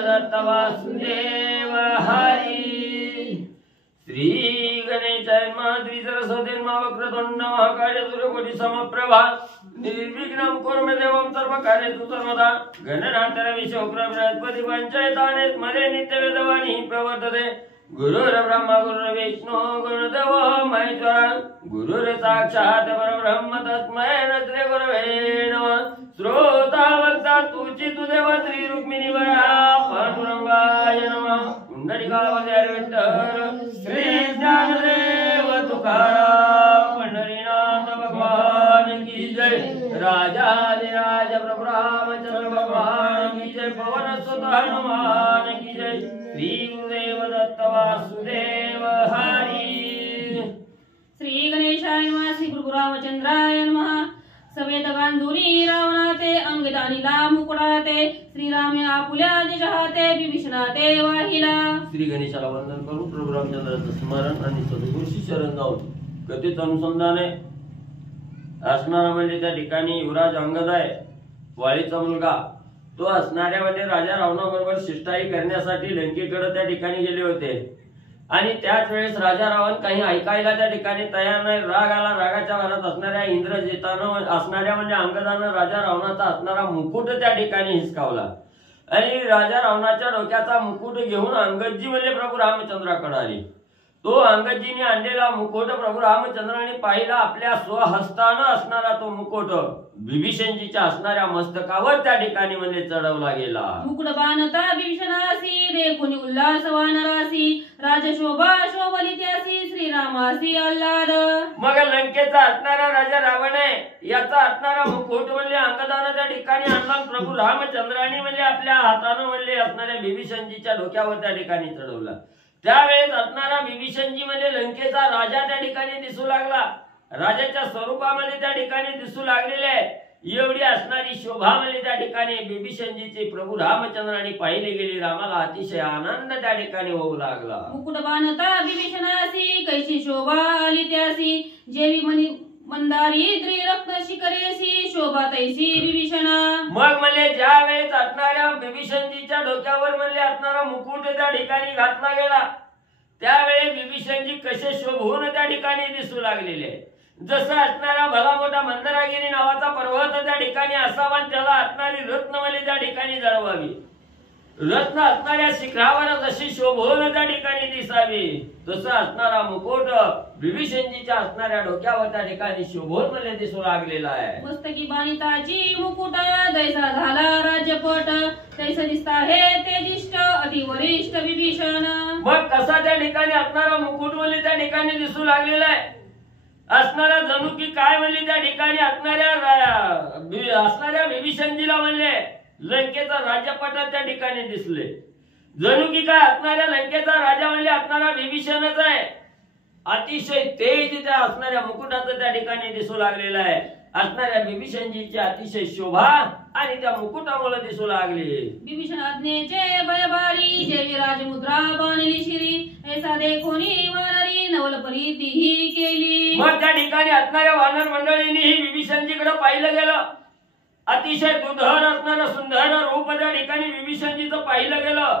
दत्त वासुदेव हरी। श्री गणेशाय नमः। श्री सरस्वती नमः। वक्रतुंड महाकाय सूर्यकोटि समप्रभा निर्विघ्नं कुरु मे देवं सर्वकार्येषु सर्वदा। गणनाथर विश्वकर बृहस्पति पंचायताने स्मरे नित्य वेदवाणी प्रवर्तते। गुरुर्ब्रह्मा गुरुर्विष्णु गुरुर्देवो महेश्वरः। गुरुर् साक्षात् परब्रह्म तस्मै श्री गुरवे नमः। श्रोता वक्ता तुची तुदेव श्री रुक्मिणी वरा पांडुरंगाय नमः। कुंडलिकावतार विठ्ठल श्री ज्ञानदेव तुकाराम पंढरीनाथ भगवान की जय। राजाधिराज प्रभु रामचंद्र भगवान की जय। पवन सुत हनुमान की जय। श्री गुरुदेव दत्त वासुदेव हरी। श्री गणेशाय नमः। श्री गुरु रामचंद्राय नमः। समेत गांधुरी रावणाते अंगदानीला मुकुडाते। श्रीराम आपुल्या जहाते विभीषणाते वाहिला। श्री गणेशाला वंदन करून प्रभू रामचंद्राचं स्मरण आणि सद्गुरूशी शरण जाऊन कथित अनुसंधाने असणारा म्हणजे त्या ठिकाणी युवराज अंगद आहे, वाळीचा मुलगा। तो असणाऱ्या म्हणजे राजा रावणाबरोबर शिष्टाई करण्यासाठी लंकेकडे त्या ठिकाणी गेले होते आणि त्याच वेळेस राजा रावण काही ऐकायला त्या ठिकाणी तयार नाही। राग आला। रागाच्या भरात असणाऱ्या इंद्रजितानं असणाऱ्या म्हणजे अंगदानं राजा रावणाचा असणारा मुकुट त्या ठिकाणी हिसकावला आणि राजा रावणाच्या डोक्याचा मुकुट घेऊन अंगदजी म्हणजे प्रभू रामचंद्राकडे आली। तो अंगदजीने आणलेला मुकुट प्रभू रामचंद्राने पाहिला। आपल्या स्वहस्तानं असणारा तो मुकुट विभीषणजीच्या असणाऱ्या मस्तकावर त्या ठिकाणी म्हणजे चढवला गेला। मुकुट बाणता विभीषणासी देखुनी उल्हास वानरासी। राजशोभा शोभली त्यासी श्रीरामासी आल्हाद। मग लंकेचा असणारा राजा रावण आहे याचा असणारा मुकुट म्हणजे अंगदानं त्या ठिकाणी आणला। प्रभू रामचंद्राने म्हणजे आपल्या हातानं म्हणजे असणाऱ्या विभीषणजीच्या डोक्यावर त्या ठिकाणी चढवला। त्यावेळेस असणारा विभीषणजी म्हणजे लंकेचा राजा त्या ठिकाणी दिसू लागला। राजाच्या स्वरूपामध्ये त्या ठिकाणी दिसू लागलेले आहे। एवढी असणारी शोभा म्हणजे त्या ठिकाणी विभीषणजीची प्रभू रामचंद्राने पाहिली गेली। रामाला अतिशय आनंद त्या ठिकाणी होऊ लागला। मुकुट बाणता विभीषणासी कैसी शोभा आली त्यासी। जेवी मनी मंदारी त्रिरत्न शिखरेसी शोभा तैसी विभीषणा। मग म्हणजे ज्या वेळेस असणाऱ्या विभीषणजीच्या डोक्यावर म्हणजे असणारा मुकुट त्या ठिकाणी घातला गेला त्यावेळी विभीषणजी कसे शोभून त्या ठिकाणी दिसू लागलेले। जसं असणारा भला मोठा मंदरागिरी नावाचा पर्वत त्या ठिकाणी असावा त्याला असणारी रत्नवली त्या ठिकाणी जळवावी। रत्न असणाऱ्या शिखरावर जशी शोभून त्या ठिकाणी दिसावी तसं असणारा मुकुट विभीषणजीच्या असणाऱ्या डोक्यावर त्या ठिकाणी शोभून म्हणजे दिसू लागलेला आहे। मस्तकी बाणिताची मुकुट जैसा झाला राज्यपट। तैसा दिसता हे तेजिष्ट अतिवरिष्ठ विभीषण। मग कसा त्या ठिकाणी असणारा मुकुट म्हणजे त्या ठिकाणी दिसू लागलेला आहे। असणारा जणू की काय म्हणजे त्या ठिकाणी असणाऱ्या विभीषणजीला म्हणले लंकेचा राज्यपट त्या ठिकाणी दिसले। जणू की काय असणाऱ्या लंकेचा राजा म्हणजे असणारा विभीषणच आहे। अतिशय तेज त्या असणाऱ्या मुकुटाचं त्या ठिकाणी दिसू लागलेला आहे। असणाऱ्या विभीषणजीची अतिशय शोभा आणि त्या मुकुटामुळे दिसू लागली। विभीषण आज्ञेचे भयभारी जेवी राजमुद्रा बाणली शिरी। ऐसा देखोनी वानरी नवल परीती ही केली। मग त्या ठिकाणी असणाऱ्या वानर मंडळींनी ही विभीषणजीकडे पाहिलं गेलं। अतिशय दुधर असणारं सुंदर रूप त्या ठिकाणी विभीषणजीचं पाहिलं गेलं।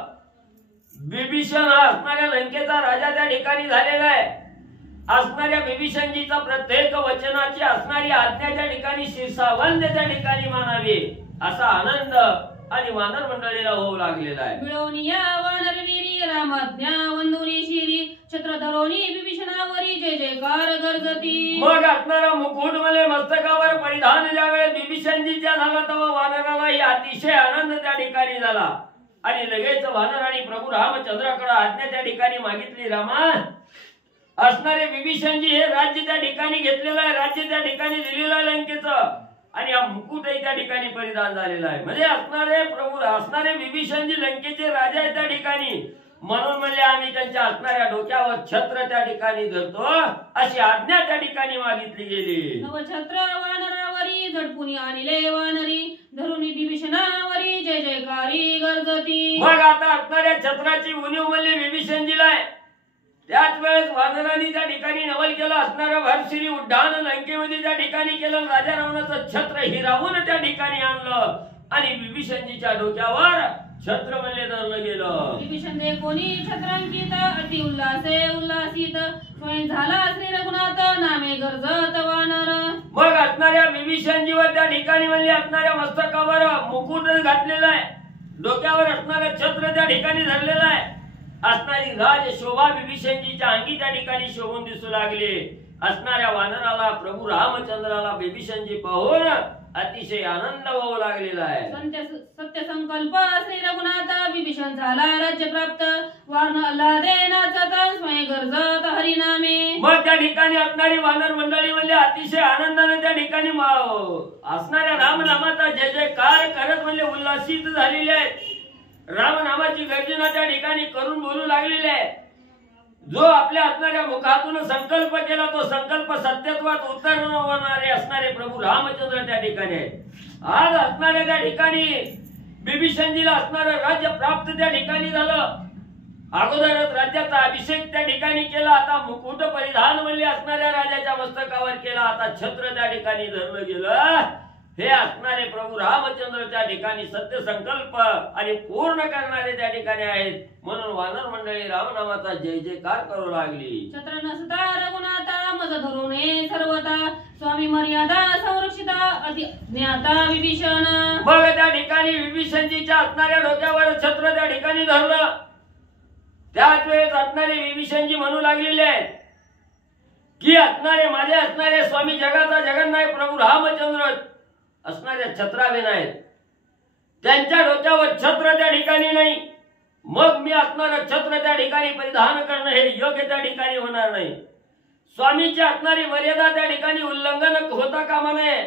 विभीषण हा असणाऱ्या लंकेचा राजा त्या ठिकाणी झालेला आहे। असणाऱ्या विभीषणजीचा प्रत्येक वचनाची असणारी आज्ञा त्या ठिकाणी शिरसावंत त्या ठिकाणी मानावी असा आनंद आणि वानर मंडळीला होऊ लागलेला आहे। मिळवनिया वानरवीरी रामाज्ञा वंदुनी शिरी। छत्रधरोनी विभीषणावरी जय जयकार गरजती। मग असणारा मुकुट म्हणजे मस्तकावर परिधान ज्यावेळेस विभीषणजीच्या झाला तेव्हा वानरालाही अतिशय आनंद त्या ठिकाणी झाला आणि लगेच वानराने प्रभू रामचंद्राकडे आज्ञा त्या ठिकाणी मागितली। रामा असणारे विभीषणजी हे राज्य त्या ठिकाणी घेतलेलं आहे। राज्य त्या ठिकाणी दिलेलं आहे लंकेचं आणि हा मुकुटही त्या ठिकाणी परिधान झालेला आहे। म्हणजे असणारे विभीषणजी लंकेचे राजा आहेत त्या ठिकाणी। म्हणून म्हणजे आम्ही त्यांच्या असणाऱ्या डोक्यावर छत्र त्या ठिकाणी धरतो अशी आज्ञा त्या ठिकाणी मागितली गेली। नवछत्र वानरावरी झडपुनी आणले वानरी। धरुनी विभीषणावरी जय जयकारी गरजती। मग आता असणाऱ्या छत्राची उणीव म्हणजे विभीषणजीला आहे। त्याच वेळेस वानरांनी त्या ठिकाणी नवल केलं असणारं भरशिरी उड्डाण लंकेमध्ये त्या ठिकाणी केलं। राजा रावणाचं छत्र हिरावून त्या ठिकाणी आणलं आणि विभीषणजीच्या डोक्यावर छत्र म्हणले धरलं गेलं. विभीषण दे कोणी छत्रांकित अति उल्हासे उल्हासित स्वयं झाला श्री रघुनाथ नामे गरजत वानर. मग असणाऱ्या विभीषणजीवर त्या ठिकाणी म्हणजे असणाऱ्या मस्तकावर मुकुट घातलेला आहे, डोक्यावर असणारं छत्र त्या ठिकाणी धरलेलं आहे. असणारी राज शोभा विभीषणजीच्या अंगी त्या ठिकाणी शोभून दिसू लागले. असणाऱ्या वानराला प्रभू रामचंद्राला विभीषणजी पाहून अतिशय आनंद होऊ लागलेला आहे. सत्य संकल्प श्री रघुनाथ विभीषण झाला राज्य प्राप्त वारण अल्लादे नाचत स्वयं गरजत हरिनामे. मग त्या ठिकाणी असणारी वानर मंडळी म्हणजे अतिशय आनंदाने त्या ठिकाणी असणाऱ्या रामनामाचा जय जयकार करत म्हणजे उल्हासित झालेले आहेत. रामनामाची गर्जना त्या ठिकाणी करून बोलू लागलेले आहे. जो आपल्या असणाऱ्या मुखातून संकल्प केला तो संकल्प सत्यत्वात उतरवणारे असणारे प्रभू रामचंद्र त्या ठिकाणी आहेत. आज असणाऱ्या त्या ठिकाणी विभीषणजीला असणारं राज्य प्राप्त त्या ठिकाणी झालं. अगोदरच राज्याचा अभिषेक त्या ठिकाणी केला, आता मुकुट परिधान म्हणजे असणाऱ्या राजाच्या मस्तकावर केला, आता छत्र त्या ठिकाणी धरलं गेलं. हे असणारे प्रभू रामचंद्र त्या ठिकाणी सत्य संकल्प आणि पूर्ण करणारे त्या ठिकाणी आहेत. म्हणून वानर मंडळी रामनामाचा जय जयकार करू लागली. छत्र नसता रघुनाथा मज धरुणे सर्वता स्वामी मर्यादा संरक्षिता अति ज्ञाता विभीषण. मग त्या ठिकाणी विभीषणजीच्या असणाऱ्या डोक्यावर छत्र त्या ठिकाणी धरलं. त्याच वेळेस असणारे विभीषणजी म्हणू लागलेले आहेत की असणारे माझे असणारे स्वामी जगाचा जगन्नाथ प्रभू रामचंद्र असणाऱ्या छत्राविना आहेत. त्यांच्या डोक्यावर छत्र त्या ठिकाणी नाही, मग मी असणारं छत्र त्या ठिकाणी परिधान करणं हे योग्य त्या ठिकाणी होणार नाही. स्वामीची असणारी मर्यादा त्या ठिकाणी उल्लंघन होता कामा नये.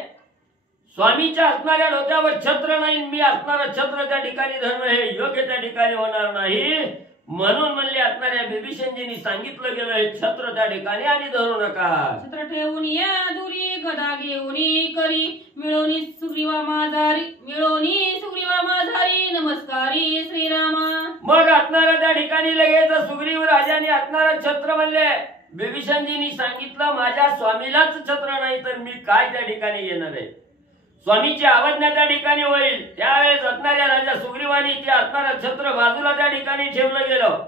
स्वामीच्या असणाऱ्या डोक्यावर छत्र नाही, मी असणारं छत्र त्या ठिकाणी धरणं हे योग्य त्या ठिकाणी होणार नाही. म्हणून म्हणले असणाऱ्या विभीषणजींनी सांगितलं गेलं हे छत्र त्या ठिकाणी आणि धरू नका. छत्र ठेवून या दुरी गदा घेऊन करी मिळवणी सुग्रीवा माझारी नमस्कारी श्रीरामा. मग असणारा त्या ठिकाणी लगेच सुग्रीव राजाने असणारं छत्र म्हणले. विभीषणजींनी सांगितलं माझ्या स्वामीलाच छत्र नाही तर मी काय त्या ठिकाणी येणार आहे. स्वामीची आज्ञा त्या ठिकाणी होईल. त्यावेळेस असणाऱ्या राजा सुग्रीवानी ते असणारं छत्र बाजूला त्या ठिकाणी ठेवलं गेलं.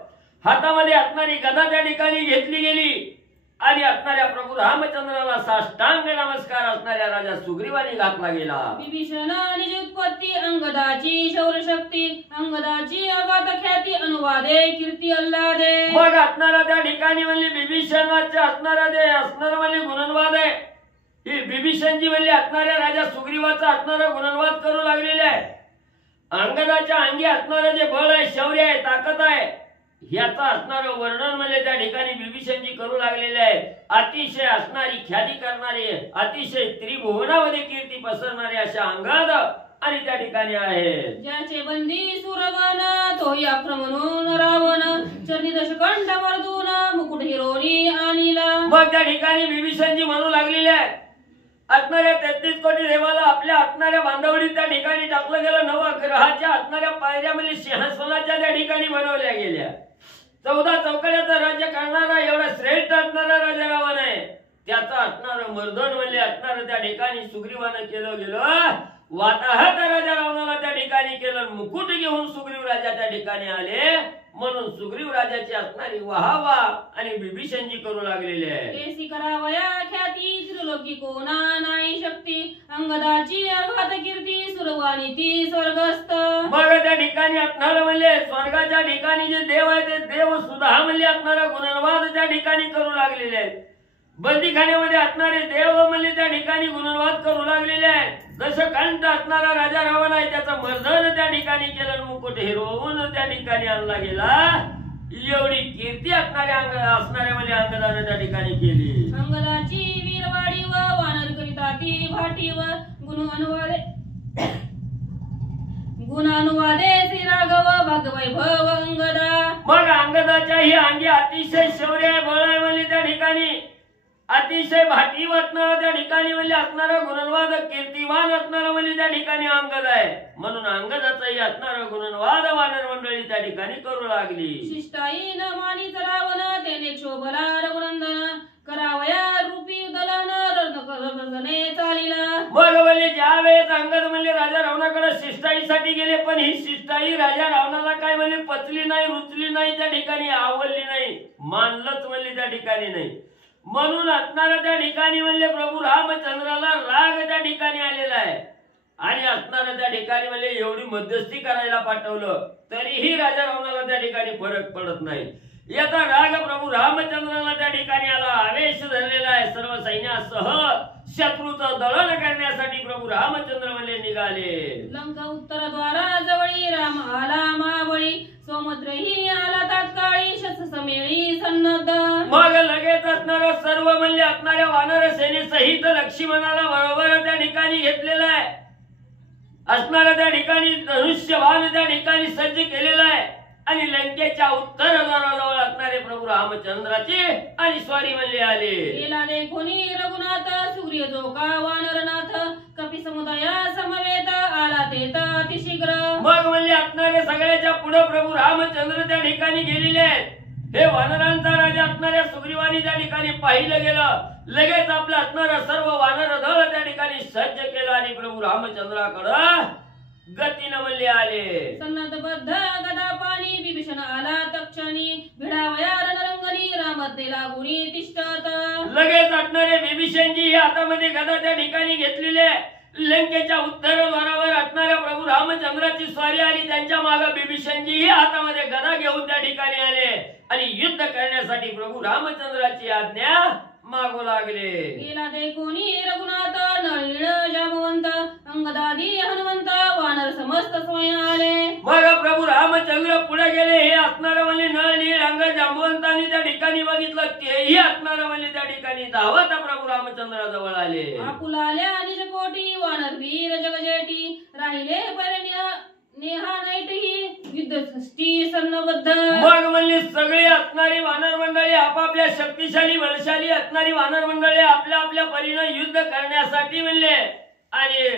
हातामध्ये असणारी गदा त्या ठिकाणी घेतली गेली आणि असणाऱ्या प्रभू रामचंद्राला साष्टांग नमस्कार असणाऱ्या राजा सुग्रीवानी घातला गेला. विभीषण निज उत्पत्ती अंगदाची शौर्य शक्ती अंगदाची अगाध ख्याती अनुवादे कीर्ती अल्लादे. मग असणारा त्या ठिकाणी म्हणजे विभीषणाचे असणारा जे असणारा म्हणजे गुणनवाद आहे. ही विभीषणजी म्हणजे असणाऱ्या राजा सुग्रीवाचा असणारा गुणनवाद करू लागलेले आहे. अंगदाच्या अंगी असणारं जे बळ आहे शौर्य आहे ताकद आहे याचा असणारं वर्णन म्हणजे त्या ठिकाणी विभीषणजी करू लागलेले आहे. अतिशय असणारी ख्याती करणारी अतिशय त्रिभुवनामध्ये कीर्ती पसरणारे अशा अंगद आणि त्या ठिकाणी आहे. ज्याचे बंदी सुरगण तोही आक्रमणून रावण चरणी दशकंठ मर्दून मुकुट हिरोनी आणिला. मग त्या ठिकाणी विभीषणजी म्हणू लागलेले आहे असणाऱ्या 33 कोटी देवाला आपल्या असणाऱ्या बांधवडीत त्या ठिकाणी टाकलं गेलं. नवग्रहाच्या असणाऱ्या पायऱ्यामध्ये सिंहासनाच्या त्या ठिकाणी बनवल्या गेल्या. 14 चौकड्याचं राज्य करणारा एवढा श्रेष्ठ असणारा राजा रावण आहे. त्याचं असणारं मर्दन म्हणजे असणारं त्या ठिकाणी सुग्रीवानं केलं गेलं. वाताहत राजा रावणाला त्या ठिकाणी केलं. मुकुट घेऊन सुग्रीव राजा त्या ठिकाणी आले. म्हणून सुग्रीव राजाची असणारी वाहवा आणि विभीषणजी करू लागलेले आहे. केसी करावया ख्याती त्रिलोकी कोणा नाही शक्ती अंगदाची अगाध कीर्ती सुरवानी ती स्वर्गस्थ. मग त्या ठिकाणी असणारं म्हणजे स्वर्गाच्या ठिकाणी जे देव आहे ते देव सुद्धा म्हणजे असणारा गुणनवाद त्या ठिकाणी करू लागलेले आहेत. बंदीखान्यामध्ये असणारे देव म्हणजे त्या ठिकाणी गुणनवाद करू लागलेले आहेत. दशकंठ असणारा राजा रावण आहे त्याचं मर्दन त्या ठिकाणी केलं. मुकुट हिरवून त्या ठिकाणी आणला गेला. एवढी कीर्ती असणाऱ्या म्हणजे अंगदाने त्या ठिकाणी केली. अंगदाची वीरवाडी व वानर करिता ती भाटी व गुण अनुवादे श्री राघव भागवैभव अंगदा. मग अंगदाच्या ही अंगी अतिशय शौर्य बळ आहे म्हणजे त्या ठिकाणी अतिशय भाटी वाटणारा त्या ठिकाणी म्हणजे असणारा गुणनवाद कीर्तिवान असणारा म्हणजे त्या ठिकाणी अंगद आहे. म्हणून अंगदाचाही असणारा गुणनवाद वानर मंडळी त्या ठिकाणी करू लागली. शिष्टाई न मानित रावण त्याने क्षोभला रघुनंदन करावया रूपी दलन गर्जने चालिला. मग म्हणले ज्या वेळेस अंगद म्हणले राजा रावणाकडे शिष्टाईसाठी गेले, पण ही शिष्टाई राजा रावणाला काय म्हणले पचली नाही, रुचली नाही, त्या ठिकाणी आवडली नाही, मानलंच म्हणले त्या ठिकाणी नाही. म्हणून असणारा त्या ठिकाणी म्हणले प्रभू रामचंद्राला राग त्या ठिकाणी आलेला आहे. आणि असणारा त्या ठिकाणी म्हणले एवढी मध्यस्थी करायला पाठवलं तरीही राजा रावणाला त्या ठिकाणी फरक पडत नाही. याचा राग प्रभू रामचंद्राला त्या ठिकाणी आला, आवेश धरलेला आहे. सर्व सैन्यासह शत्रूचं दळण करण्यासाठी प्रभू रामचंद्र म्हणले निघाले. लंका उत्तरद्वाराजवळी राम आला महाबळी, सौमित्रही आला तात्काळी शस्त्रसमेळी सन्नद्ध. मग लगेच असणारा सर्व म्हणले असणाऱ्या वानर सेनेसहित लक्ष्मणाला बरोबर त्या ठिकाणी घेतलेला आहे. असणारा त्या ठिकाणी धनुष्यबाण त्या ठिकाणी सज्ज केलेला आहे. आणि लंकेच्या उत्तरद्वाराजवळ असणारे प्रभू रामचंद्राची आणि स्वारी म्हणले आले. गेला देखोनी रघुनाथ सूर्य जो का वानरनाथ, कपी समुदाया समवेत आला तेत अतिशीघ्र. मग म्हणले असणारे सगळ्याच्या पुढे प्रभू रामचंद्र त्या ठिकाणी गेलेले आहेत. हे वानरांचा राजा असणाऱ्या सुग्रीवानी त्या ठिकाणी पाहिलं गेलं. लगेच आपलं असणारं सर्व वानर दळ त्या ठिकाणी सज्ज केलं आणि प्रभू रामचंद्राकडं गतीनं म्हणले आले. सन्नद्धबद्ध गदा पाणी विभीषण आला तक्षणी, भिडावया रणरंगणी रामते लागुनी तिष्ठत. लगेच असणारे विभीषणजी हे हातामध्ये गदा त्या ठिकाणी घेतलेले लंकेच्या उत्तरद्वारावर असणाऱ्या प्रभू रामचंद्राची स्वारी आली. त्यांच्या मागे विभीषणजी हे हातामध्ये गदा घेऊन त्या ठिकाणी आले आणि युद्ध करण्यासाठी प्रभू रामचंद्राची आज्ञा मागू लागले. गेला देखोनी रघुनाथ नळीळ जामवंत, अंगदादी हनुमंत वानर समस्त स्वयं आले. मग प्रभू रामचंद्र पुढे गेले. हे असणारं म्हणजे नळनीळ अंग जांबवंतांनी त्या ठिकाणी बघितलं, तेही असणारं म्हणजे त्या ठिकाणी धावत प्रभू रामचंद्राजवळ आले. आपुला आल्या निज कोटी वानर वीर जगजेटी, राहिले पर्यन्य नेहा नैटही युद्ध सृष्टी सन्नबद्ध. मग म्हणले सगळी असणारी वानर मंडळी आपापल्या शक्तिशाली बलशाली असणारी वानर मंडळी आपल्या आपल्या परीने युद्ध करण्यासाठी म्हणले आणि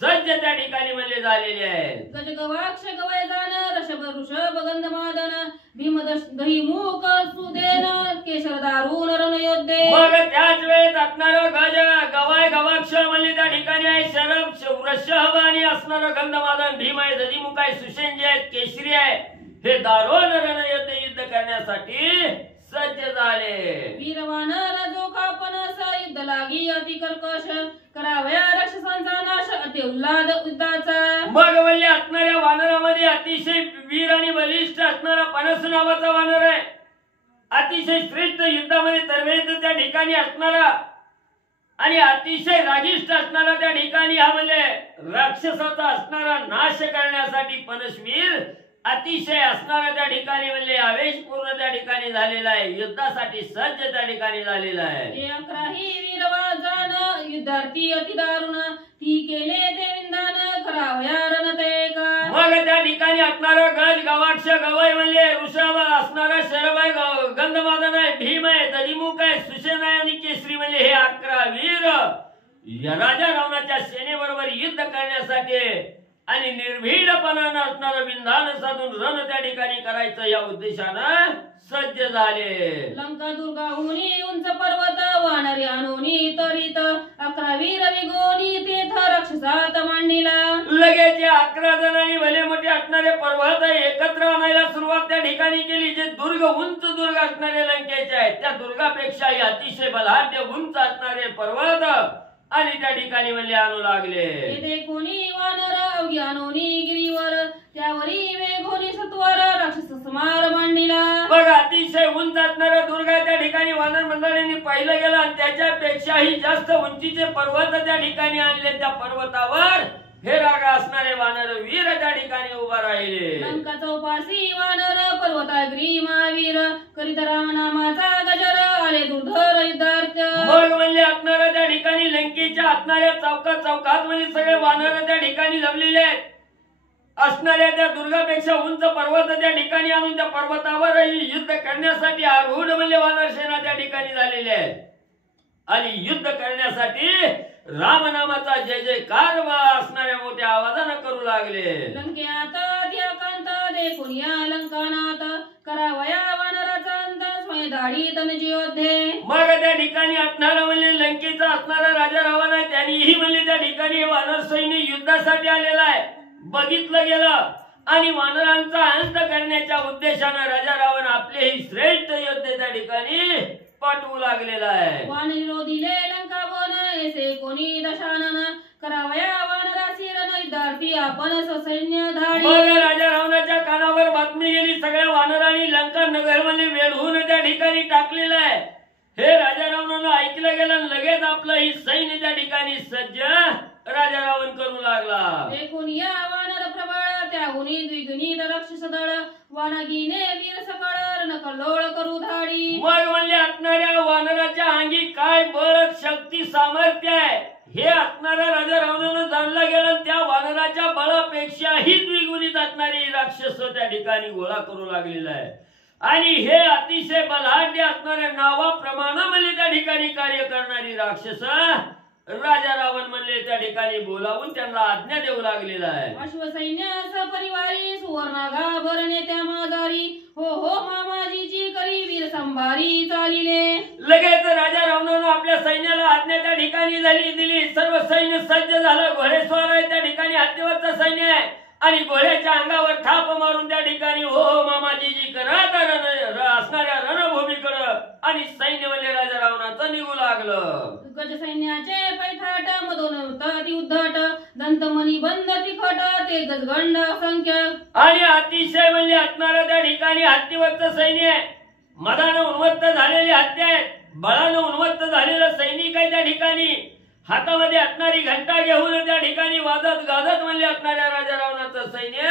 सज्ज त्या ठिकाणी म्हणले झालेले आहेत. गजगवाक्ष गवयजान ऋषभ ऋषभ गंधमादन, भीम दही मूक सुदेन केशर दारुण रणयोद्धे. मग त्याच वेळेस असणारं गज गवाय गवाक्ष म्हणले त्या ठिकाणी आहे. शरभ वृषभ आणि असणारं गंधमादन भीम आहे, दधीमुख आहे, सुषेण जे आहेत, केशरी आहे. हे दारुण रणयोद्धे युद्ध करण्यासाठी सज्ज झाले. वीरवानर जो कापनस युद्ध लागी अति कर्कश, करावया राक्षसांचा नाश अति उल्लाद युद्धाचा. मग म्हणले असणाऱ्या वानरामध्ये अतिशय वीर आणि बलिष्ठ असणारा पनस नावाचा वानर आहे. अतिशय श्रेष्ठ युद्धामध्ये तरवेद त्या ठिकाणी असणारा आणि अतिशय रागिष्ठ असणारा त्या ठिकाणी हा म्हणले राक्षसाचा असणारा नाश करण्यासाठी पनसवीर अतिशय असणारा त्या ठिकाणी म्हणले आवेशपूर्ण त्या ठिकाणी झालेला आहे. युद्धासाठी सज्ज त्या ठिकाणी झालेला आहे. हे अकराही वीरवाजान युद्धार्थी अति दारुण, ती केले ते विंदान करावया रणते का. मग त्या ठिकाणी असणारा गज गवाक्ष गवय म्हणले ऋषभ असणारा शरभ आहे, गंधमादन आहे, भीम आहे, दधीमुख आहे, सुषेण आहे आणि केसरी म्हणले हे 11 वीर या राजा रावणाच्या सेनेबरोबर युद्ध करण्यासाठी आणि निर्भीडपणानं असणारं विंधान साधून रण त्या ठिकाणी करायचं या उद्देशानं सज्ज झाले. लंका दुर्गाहुनी उंच पर्वत वानरी आणोनी तरित, 11 वीर विगोनी तेथ राक्षसात मांडीला. लगेच या 11 जणांनी भले मोठे असणारे पर्वत एकत्र आणायला सुरुवात त्या ठिकाणी केली. जे दुर्ग उंच दुर्ग असणारे लंकेचे आहेत त्या दुर्गापेक्षाही अतिशय बलाढ्य उंच असणारे पर्वत आणि त्या ठिकाणी म्हणले आणू लागले. ते कोणी वानर अवघ्यानोनी गिरीवर, त्यावरी वेघोनी सत्वर राक्षस समार मांडीला. बघा अतिशय उंच असणारा दुर्ग त्या ठिकाणी वानर मंडळींनी पाहिलं गेलं आणि त्याच्यापेक्षाही जास्त उंचीचे पर्वत त्या ठिकाणी आणले. त्या पर्वतावर हे रागा असणारे वानर वीर त्या ठिकाणी उभा राहिले. लंका चौपासी वानर पर्वताग्री महावीर, करीत राम नामाचा गजर आले दुर्धर युद्धार्थ. मग म्हणले असणाऱ्या त्या ठिकाणी लंकेच्या असणाऱ्या चौकात म्हणजे सगळे वानर त्या ठिकाणी जमलेले आहेत. असणाऱ्या त्या दुर्गापेक्षा उंच पर्वत त्या ठिकाणी आणून त्या पर्वतावर युद्ध करण्यासाठी आरूढ म्हणजे वानर सेना त्या ठिकाणी झालेली आहे आणि युद्ध करण्यासाठी रामनामाचा जय जयकार असणाऱ्या मोठ्या आवाजानं करू लागले. लंकेत अध्याकांत देखून या लंकानाथ, करावया वानराचा अंत स्वयं धाडी तनजी योद्धे. मग त्या ठिकाणी असणारा म्हणजे लंकेचा असणारा राजा तरीही म्हणले त्या ठिकाणी वानर सैन्य युद्धासाठी आलेला आहे. बघितलं गेलं आणि वानरांचा अंत करण्याच्या उद्देशानं राजा रावण आपलेही श्रेष्ठ योद्धे त्या ठिकाणी पाठवू लागलेला आहे. वानरो दिले लंका वन ऐसे कोणी दशानन करावया वानरासी रण युद्धार्थी आपण सैन्य धाडी. मग राजा रावणाच्या कानावर बातमी गेली. सगळ्या वानरांनी लंका नगर मध्ये वेढून त्या ठिकाणी टाकलेलं आहे. हे राजा रावणानं ऐकलं गेलं. लगेच आपलं ही सैन्य त्या ठिकाणी सज्ज राजा रावण करू लागला. एकूण या वानर प्रबळ त्याहुनी द्विगुणित राक्षस दळ वानगीने वीर सकळ रणकल्लोळ करू धाडी. मग म्हणले असणाऱ्या वानराच्या अंगी काय बळ शक्ती सामर्थ्य आहे हे असणाऱ्या राजा रावणानं जाणलं गेलं. त्या वानराच्या बळापेक्षाही द्विगुणित असणारी राक्षस त्या ठिकाणी गोळा करू लागलेला आहे. आणि हे अतिशय बलाढ्य असणाऱ्या नावाप्रमाणे म्हणजे त्या ठिकाणी कार्य करणारी राक्षस राजा रावण म्हणले त्या ठिकाणी बोलावून त्यांना आज्ञा देऊ लागलेला आहे. अश्वसैन्य सपरिवारी सुवर्णागा भरणे त्या माजारी हो हो मामाजीची करी वीर संभारी चालिले. लगेच राजा रावणानं आपल्या सैन्याला आज्ञा त्या ठिकाणी दिली. सर्व सैन्य सज्ज झालं. घोडेस्वार आहे त्या ठिकाणी हत्तीवरचं सैन्य आहे आणि घोड्याच्या अंगावर थाप मारून त्या ठिकाणी हो हो मामाजीजी करत असणाऱ्या रणभूमीकडे आणि सैन्य म्हणजे राजा रावणाचं निघू लागलं. गज सैन्याचे पैठाट मधून तटी उद्धट दंतमणी बंद तिखट ते गजगंड असंख्य. आणि अतिशय म्हणजे असणाऱ्या त्या ठिकाणी हत्तीवरचं सैन्य आहे. मदानं उन्मत्त झालेले हत्ती आहेत. बळानं उन्मत्त झालेलं सैनिक आहे त्या ठिकाणी. हातामध्ये असणारी घंटा घेऊन त्या ठिकाणी वाजत गाजत म्हणले असणाऱ्या राजा रावणाचं सैन्य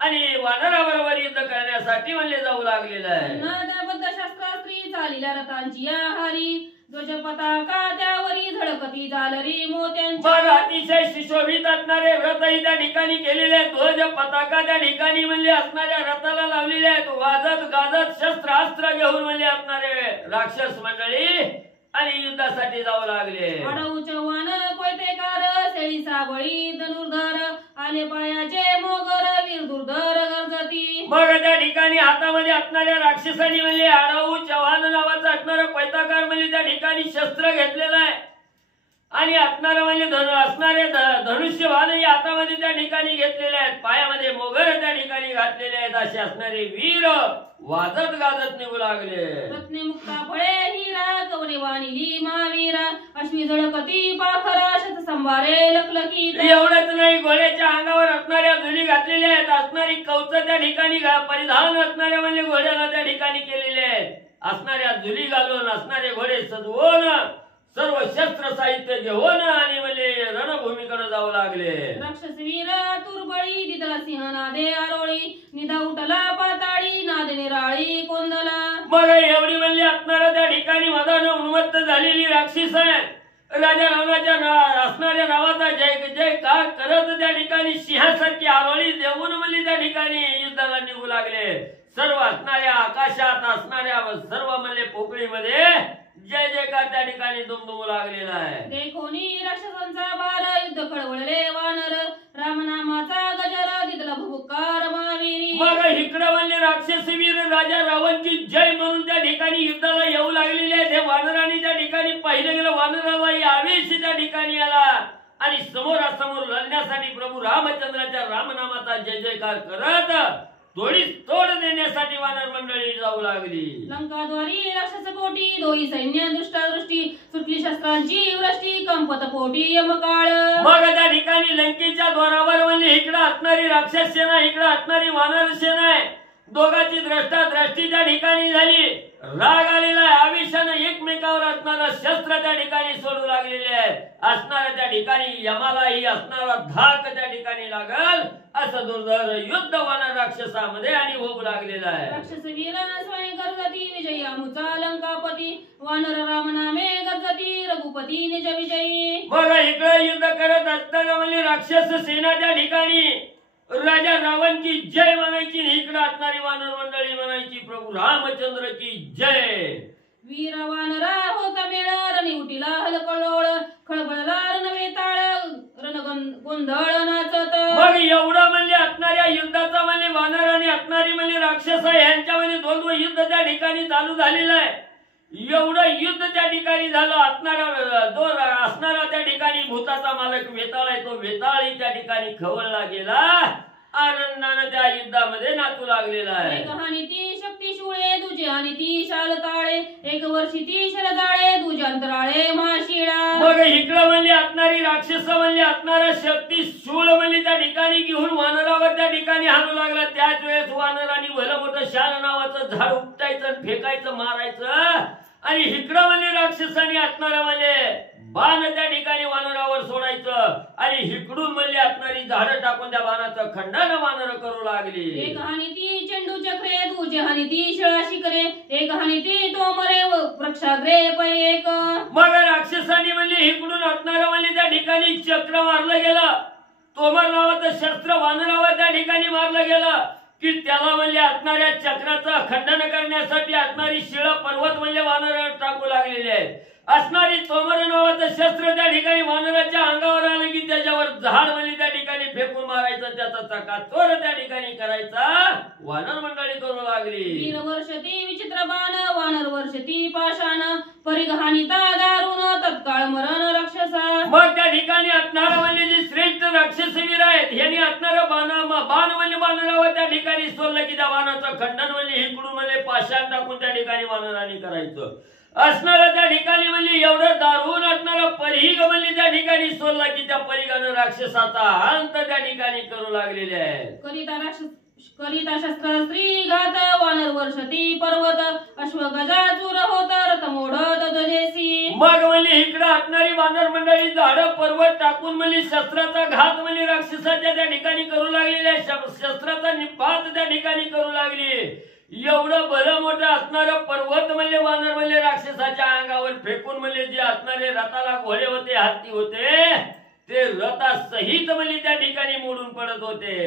आणि वानराबरोबर युद्ध करण्यासाठी म्हणले जाऊ लागलेलं आहे. नादाबद्ध शस्त्रास्त्री चालिल्या रथांची या हारी ध्वज पताका त्यावरी झळकती झालरी मोत्यांची. मग अतिशय सुशोभित असणारे रथही त्या ठिकाणी केलेले आहेत. ध्वज पताका त्या ठिकाणी म्हणले असणाऱ्या रथाला लावलेले आहेत. वाजत गाजत शस्त्रास्त्र घेऊन म्हणले असणारे राक्षस मंडळी आणि युद्धासाठी जाऊ लागले. आडऊ चव्हाण कोयतेकार शेळी साबळी धनुर्धर आले पायाचे मोगर वीर दुर्धर गरजती. मग त्या ठिकाणी हातामध्ये असणाऱ्या राक्षसांनी म्हणजे आडऊ चव्हाण नावाचा असणारा कोयताकार म्हणजे त्या ठिकाणी शस्त्र घेतलेलं आहे आणि असणारे म्हणजे असणारे धनुष्यबाणही हातामध्ये त्या ठिकाणी घेतलेले आहेत. पायामध्ये मोगर त्या ठिकाणी घातलेले आहेत. असे असणारे वीर वाजत गाजत निघू लागले. रत्ने मुक्ता फळे हिरा कवरे वाणिली महावीरा अश्वी झळकती पाखरा शत संभारे लखलकी. एवढंच नाही, घोड्याच्या अंगावर असणाऱ्या झुली घातलेल्या आहेत. असणारी कवच त्या ठिकाणी परिधान असणाऱ्या म्हणजे घोड्याला त्या ठिकाणी केलेले आहेत. असणाऱ्या झुली घालून असणारे घोडे सजवून सर्व शस्त्र साहित्य घेऊन आणि म्हणजे रणभूमीकडे जाऊ लागले. राक्षस वीर तुरबळी दिदला सिंह नादे आरोळी निधा उठला पाताळी नाद निराळी कोंदला. मग एवढी म्हणजे असणाऱ्या त्या ठिकाणी मदानं उन्मत्त झालेली राक्षस आहे. राजा रावणाच्या असणाऱ्या नावाचा जय जयकार करत त्या ठिकाणी सिंहासारखी आरोळी देऊन म्हणजे त्या ठिकाणी युद्धाला निघू लागले. सर्व असणाऱ्या आकाशात असणाऱ्या सर्व म्हणजे पोकळीमध्ये जय जयकार त्या ठिकाणी दुमदुमू लागलेला आहे. देखोनी राक्षसांचा भार युद्ध खळवळले वानर रामनामाचा गजर दिदला भुकार महावीरी. मग इकडं म्हणले राक्षसी वीर राजा रावणची जय म्हणून त्या ठिकाणी युद्धाला येऊ लागलेले आहेत. हे वानरांनी त्या ठिकाणी पाहिलं गेलं. वानरालाही आवेश त्या ठिकाणी आला आणि समोरासमोर लढण्यासाठी प्रभू रामचंद्राच्या रामनामाचा जय जयकार करत थोडी तोड देण्यासाठी वानर मंडळी जाऊ लागली. लंकाद्वारी राक्षस पोटी दोही सैन्य दृष्टादृष्टी सुटली शस्त्रांची वृष्टी कंपत पोटी यमकाळ. मग त्या ठिकाणी लंकेच्या द्वारावर म्हणजे इकडं असणारी राक्षस सेना इकडं असणारी वानर सेना आहे. दोघांची द्रष्टाद्रष्टी त्या ठिकाणी झाली. राग आलेला आहे. आवेशानं एकमेकावर असणारा शस्त्र त्या ठिकाणी सोडू लागलेले आहेत. असणाऱ्या त्या ठिकाणी यमालाही असणारा धाक त्या ठिकाणी लागल असं दुर्धर युद्ध वानर राक्षसामध्ये आणि होऊ लागलेलं आहे. राक्षस वीर स्वयं गरजती विजयी अमुचा लंकापती वानर रामनामे गरजती रघुपती निज विजयी. बघा इकडे युद्ध करत असताना म्हणजे राक्षस सेना त्या ठिकाणी राजा रावण की जय म्हणायची. इकडे असणारी वानर मंडळी म्हणायची प्रभू रामचंद्र की जय. वीर वानरा होता मेळ रणी उटीला हलकळोळ खळबळला रणवेताळ गोंधळ नाचत. मग एवढं म्हणजे असणाऱ्या युद्धाचा म्हणजे वानर आणि असणारी म्हणजे राक्षस यांच्यामध्ये दोन युद्ध त्या ठिकाणी चालू झालेलं आहे. एवढं युद्ध त्या ठिकाणी झालं. असणारा त्या ठिकाणी भूताचा मालक वेताळ आहे, तो वेताळही त्या ठिकाणी खवळला गेला. आनंदानं त्या युद्धामध्ये नाचू लागलेला आहे. एक हानी ती शक्ती शुळे, दुजे हानी ती शाल ताळे, एक वर्षी ती शरजाळे, दुजे अंतराळे माशिळा. मग इकडं म्हणजे असणारी राक्षस म्हणजे असणारा शक्ती शूळ म्हणजे त्या ठिकाणी घेऊन वानरावर त्या ठिकाणी हाणू लागला. त्याच वेळेस वानरांनी भलं मोठं शाल नावाचं झाड उपटायचं, फेकायचं, मारायचं. आणि इकडं म्हणजे राक्षसांनी असणारा म्हणजे बाण त्या ठिकाणी वानरावर सोडायचं. आणि इकडून म्हणजे असणारी झाडं टाकून त्या बाणाचं खंडन वानर करू लागली. एक हानी ती चेंडू चक्रे, दुजे हानी ती शिळा शिखरे, एक हानी ती तोमरे वृक्षाग्रे पै एक. मग राक्षसांनी म्हणजे इकडून असणारा म्हणजे त्या ठिकाणी चक्र मारलं गेलं. तोमर नावाचं शस्त्र वानरावर त्या ठिकाणी मारलं गेलं की त्याला म्हणजे असणाऱ्या चक्राचं खंडन करण्यासाठी असणारी शिळ पर्वत म्हणजे वानर टाकू लागलेली आहे. असणारी तोमर नावाचं शस्त्र त्या ठिकाणी वानराच्या अंगावर आलं की त्याच्यावर झाड म्हणजे त्या ठिकाणी फेकून मारायचं, त्याचा चकाचोर त्या ठिकाणी करायचा वानर मंडळी करू लागली. वीर वर्षती विचित्र बाण, वानर वर्षती पाषाण, परिघहानिता दारुण, तत्काळ मरण राक्षसा. मग त्या ठिकाणी असणारा म्हणजे जे श्रेष्ठ राक्षसवीर आहेत यांनी असणारा बाण म्हणजे वानरावर त्या ठिकाणी सोडलं की त्या बाणाचं खंडन म्हणजे इकडून म्हणजे पाषाण टाकून त्या ठिकाणी वानरांनी करायचं. असणारा त्या ठिकाणी म्हणजे एवढं दारुण असणारा परिघ म्हणजे त्या ठिकाणी सोडला की त्या परिघानं राक्षसाचा अंत त्या ठिकाणी करू लागलेले आहे. करिता शस्त्र स्त्री घात, वानर वर्षती पर्वत, अश्वगजा चूर होत, रथ मोडत गजेसी. मग म्हणजे इकडं असणारी वानर मंडळी झाडं पर्वत टाकून म्हणजे शस्त्राचा घात म्हणजे राक्षसाच्या त्या ठिकाणी करू लागलेले आहे. शस्त्राचा निपात त्या ठिकाणी करू लागली. एवढं भलं मोठं असणारं पर्वत म्हणजे वानर म्हणजे राक्षसाच्या अंगावर फेकून म्हणजे जे असणारे रथाला घोडे होते, हत्ती होते, ते रथासहित म्हणजे त्या ठिकाणी मोडून पडत होते.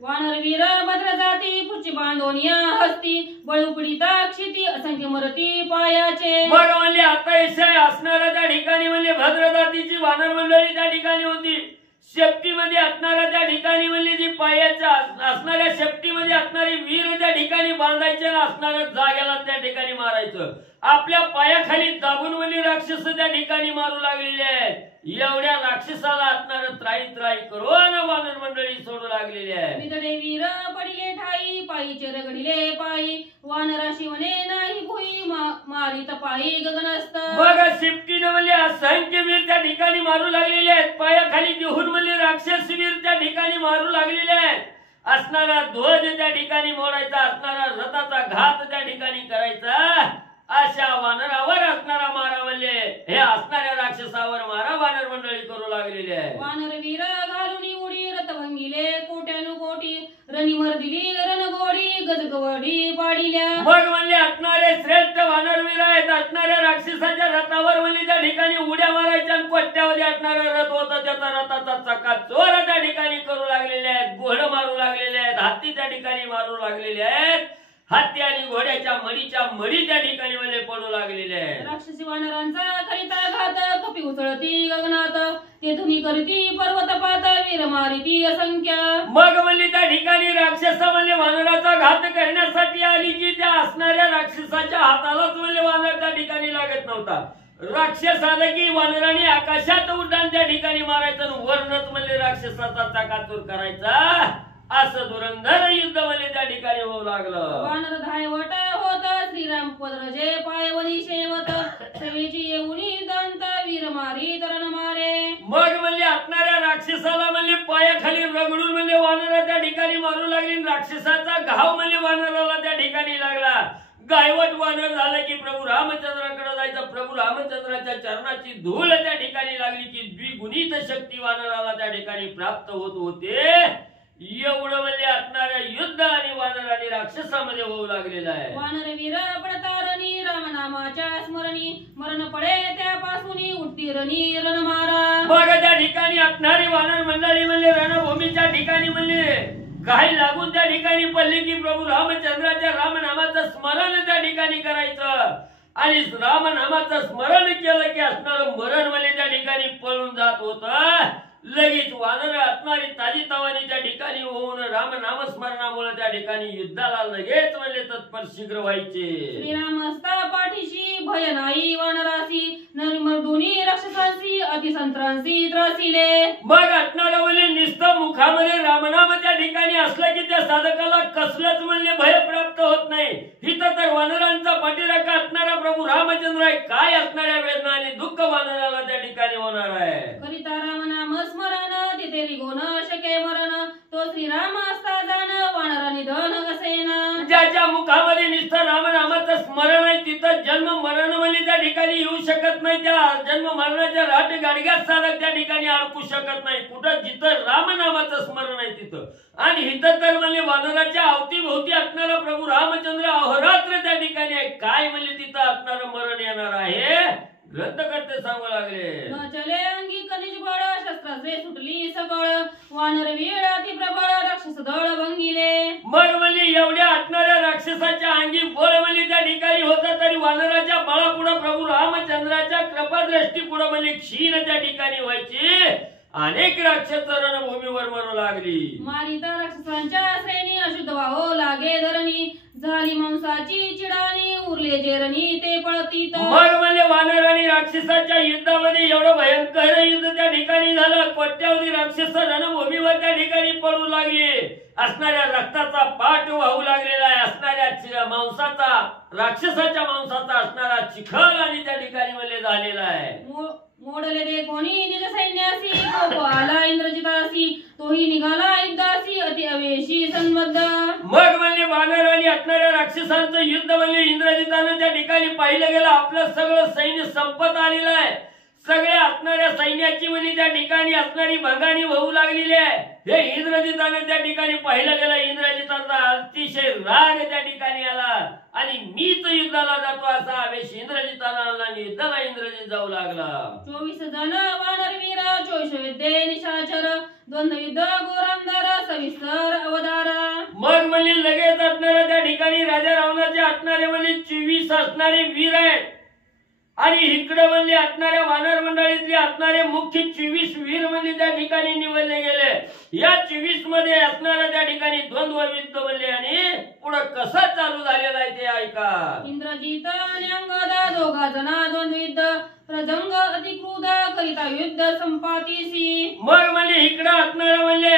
वानर वीर भद्र जाती, पुची बांधोनिया हस्ती, बळुपडीता क्षिती, असंख्य मरती पायाचे. मग म्हणजे आता असणारा त्या ठिकाणी म्हणजे भद्र जातीची वानर मंडळी त्या ठिकाणी होती. शेपटीमध्ये असणाऱ्या त्या ठिकाणी म्हणजे जी पायाच्या असणाऱ्या शेपटीमध्ये असणारे वीर त्या ठिकाणी बांधायचे, असणाऱ्या जाग्याला त्या ठिकाणी मारायचं. आपल्या पायाखाली दाबून म्हणजे राक्षस त्या ठिकाणी मारू लागलेले आहेत. एवढ्या राक्षसाला असणार त्राई त्राई करून वानर मंडळी सोडू लागलेली आहे. विदडे वीर पडिले ठाई, पायीचे रगडिले पायी, वानरा शिवने नाही भुई, मारित पायी गगनस्थ. बघा शेपटीनं म्हणजे असंख्य वीर त्या ठिकाणी मारू लागलेले आहेत. पायाखाली घेऊन म्हणजे राक्षस वीर त्या ठिकाणी मारू लागलेले आहेत. असणारा ध्वज त्या ठिकाणी मोडायचा, असणारा रथाचा घात त्या ठिकाणी करायचा. अशा वानरावर असणारा मारा म्हणजे हे असणाऱ्या राक्षसावर मारा वानर मंडळी करू लागलेली आहे. वानर वीर घालून उडी, रथ भंगिले कोट्यानुकोटी, रणिमर दिली रणगोडी, गजगवडी पाडिल्या. मग म्हणजे असणारे श्रेष्ठ वानरवीर आहेत. असणाऱ्या राक्षसाच्या रथावर म्हणजे त्या ठिकाणी उड्या मारायच्या आणि कोट्यावधी असणारा रथ होता, त्याचा रथाचा चकाचोर त्या ठिकाणी करू लागलेले आहेत. घोडे मारू लागलेले आहेत, हत्ती त्या ठिकाणी मारू लागलेले आहेत. हत्ती आणि घोड्याच्या मडीच्या मडी त्या ठिकाणी म्हणजे पडू लागलेले आहे. राक्षसी वानरांचा करिता घात, कपी उचळती गगनात, तेथुनी करती पर्वतपात, वीर मारिती असंख्य. मग म्हणजे त्या ठिकाणी राक्षसा म्हणजे वानराचा घात करण्यासाठी आली की त्या असणाऱ्या राक्षसाच्या हातालाच म्हणजे वानर त्या ठिकाणी लागत नव्हता. राक्षस आला की वानराने आकाशात उड्डाण त्या ठिकाणी मारायचं, वर्णच म्हणजे राक्षसाचा चकाचूर करायचा. असं धुरंधर युद्ध म्हणजे त्या ठिकाणी होऊ लागलं. वानर धायवट होत, श्रीराम पदरजे पायवनी शेवत, सेवेची येऊनी दंत, वीर मारी तरण मारे. मग म्हणजे असणाऱ्या राक्षसाला म्हणजे पायाखाली रगडून म्हणजे वानरा त्या ठिकाणी मारू लागली. राक्षसाचा घाव म्हणजे वानराला त्या ठिकाणी लागला. गायवट वानर झालं की प्रभू रामचंद्राकडे जायचं. प्रभू रामचंद्राच्या चरणाची धूळ त्या ठिकाणी लागली की द्विगुणित शक्ती वानराला त्या ठिकाणी प्राप्त होत होते. एवढं म्हणजे असणाऱ्या युद्ध आणि वानर आणि राक्षसामध्ये होऊ लागलेलं आहे. वानर वीर पडतारणी, रामनामाच्या स्मरणी, मरण पडे त्यापासून उठती रणी रण मारा. बघा त्या ठिकाणी असणारी वानर मंडळी म्हणजे रणभूमीच्या ठिकाणी म्हणजे काही लागून त्या ठिकाणी पडली की प्रभू रामचंद्राच्या रामनामाचं स्मरण त्या ठिकाणी करायचं. आणि रामनामाचं स्मरण केलं की असणारं मरण म्हणजे त्या ठिकाणी पळून जात होतं. लगेच वानर असणारी ताजी तवानी त्या ठिकाणी होऊन राम नामस्मरणामुळे त्या ठिकाणी युद्धाला लगेच म्हणले तत्पर शीघ्र व्हायचे. श्रीराम असता पाठीशी भय नाही वानरासी नरमर्दुनी राक्षसांसी अतिसंत्रांसी त्रासिले. मग असणारा म्हणले नुसतं मुखामध्ये रामनाम त्या ठिकाणी असलं की त्या साधकाला कसलंच म्हणले भय प्राप्त होत नाही. इथं तर वानरांचा पाठीराखा असणारा प्रभू रामचंद्र आहे. काय असणाऱ्या वेदना आणि दुःख वानराला त्या ठिकाणी होणार आहे. करिता राम नाम स्मरण तिथे रिगोन शके मरण तो श्रीराम असता जाण वानर निधन कसेना. ज्याच्या मुखामध्ये नुसतं रामनामाचं स्मरण आहे तिथं जन्म मरण म्हणजे त्या ठिकाणी येऊ शकत नाही. त्या जन्म मरणाच्या राट गाडग्यात साधक त्या ठिकाणी अडकू शकत नाही. कुठं जिथं रामनामाचं स्मरण आहे तिथं. आणि इथं तर म्हणजे वानराच्या अवतीभोवती असणारा प्रभू रामचंद्र अहोरात्र त्या ठिकाणी आहे. काय म्हणजे तिथं असणारं मरण येणार आहे ग्रंथकर्ते सांगू लागले. न चले अंगी कनिज बळ शस्त्राचे सुटली सबळ वानर वीळ अति प्रबळ राक्षस दळ भंगिले. मग म्हणजे एवढ्या असणाऱ्या राक्षसाच्या अंगी बळ म्हणजे त्या ठिकाणी होता तरी वानराच्या बळापुढे प्रभू रामचंद्राच्या कृपादृष्टी पुढे म्हणजे क्षीण त्या ठिकाणी व्हायची. अनेक राक्षस रणभूमीवर मरू लागली. मारिता राक्षसांच्या श्रेणी अशुद्ध वाहो लागे धरणी झाली मांसाची चिडाणी उरले जेरणी ते पळतीत. मग म्हणजे वानर आणि राक्षसाच्या युद्धामध्ये एवढं भयंकर युद्ध त्या ठिकाणी झालं. कोट्यावधी राक्षस रणभूमीवर त्या ठिकाणी पडू लागले. असणाऱ्या रक्ताचा पाठ वाहू लागलेला आहे. असणाऱ्या मांसाचा राक्षसाच्या मांसाचा असणारा चिखल आणि त्या ठिकाणी म्हणजे झालेला आहे. मोडले दे कोणी निज सैन्यासी कोप आला इंद्रजितासी तोही निघाला युद्धासी अति अवेशी सन्मद्ध. मग म्हणजे वानर आणि असणाऱ्या राक्षसांचं युद्ध म्हणजे इंद्रजितानं त्या ठिकाणी पाहिलं गेलं. आपलं सगळं सैन्य संपत आलेलं आहे. सगळ्या असणाऱ्या सैन्याची म्हणजे त्या ठिकाणी असणारी भंगाणी होऊ लागलेली आहे. हे इंद्रजितानं त्या ठिकाणी पाहिलं गेलं. इंद्रजिताचा अतिशय राग त्या ठिकाणी आला आणि मीच युद्धाला जातो असा आवेश इंद्रजिताला आला आणि युद्धाला इंद्रजित जाऊ लागला. 24 जण वानर वीर 24 विद्ये निशाचर द्वंद्व युद्ध गोरंदर सविस्तर अवतार. मग म्हणजे लगेच असणाऱ्या त्या ठिकाणी राजा रावणाचे असणारे म्हणजे 24 असणारे वीर आहेत. आणि इकडे म्हणजे असणाऱ्या वानर मंडळीतले असणारे मुख्य 24 वीर म्हणजे त्या ठिकाणी निवडले गेले. या 24 मध्ये असणाऱ्या त्या ठिकाणी द्वंद्व युद्ध म्हणले आणि पुढे कसं चालू झालेलं आहे ते ऐका. इंद्रजित आणि अंगद दोघा जना द्वंद्व युद्ध प्रजंग अतिक्रोध करिता युद्ध संपातीसी. मग म्हणजे इकडे असणारा म्हणजे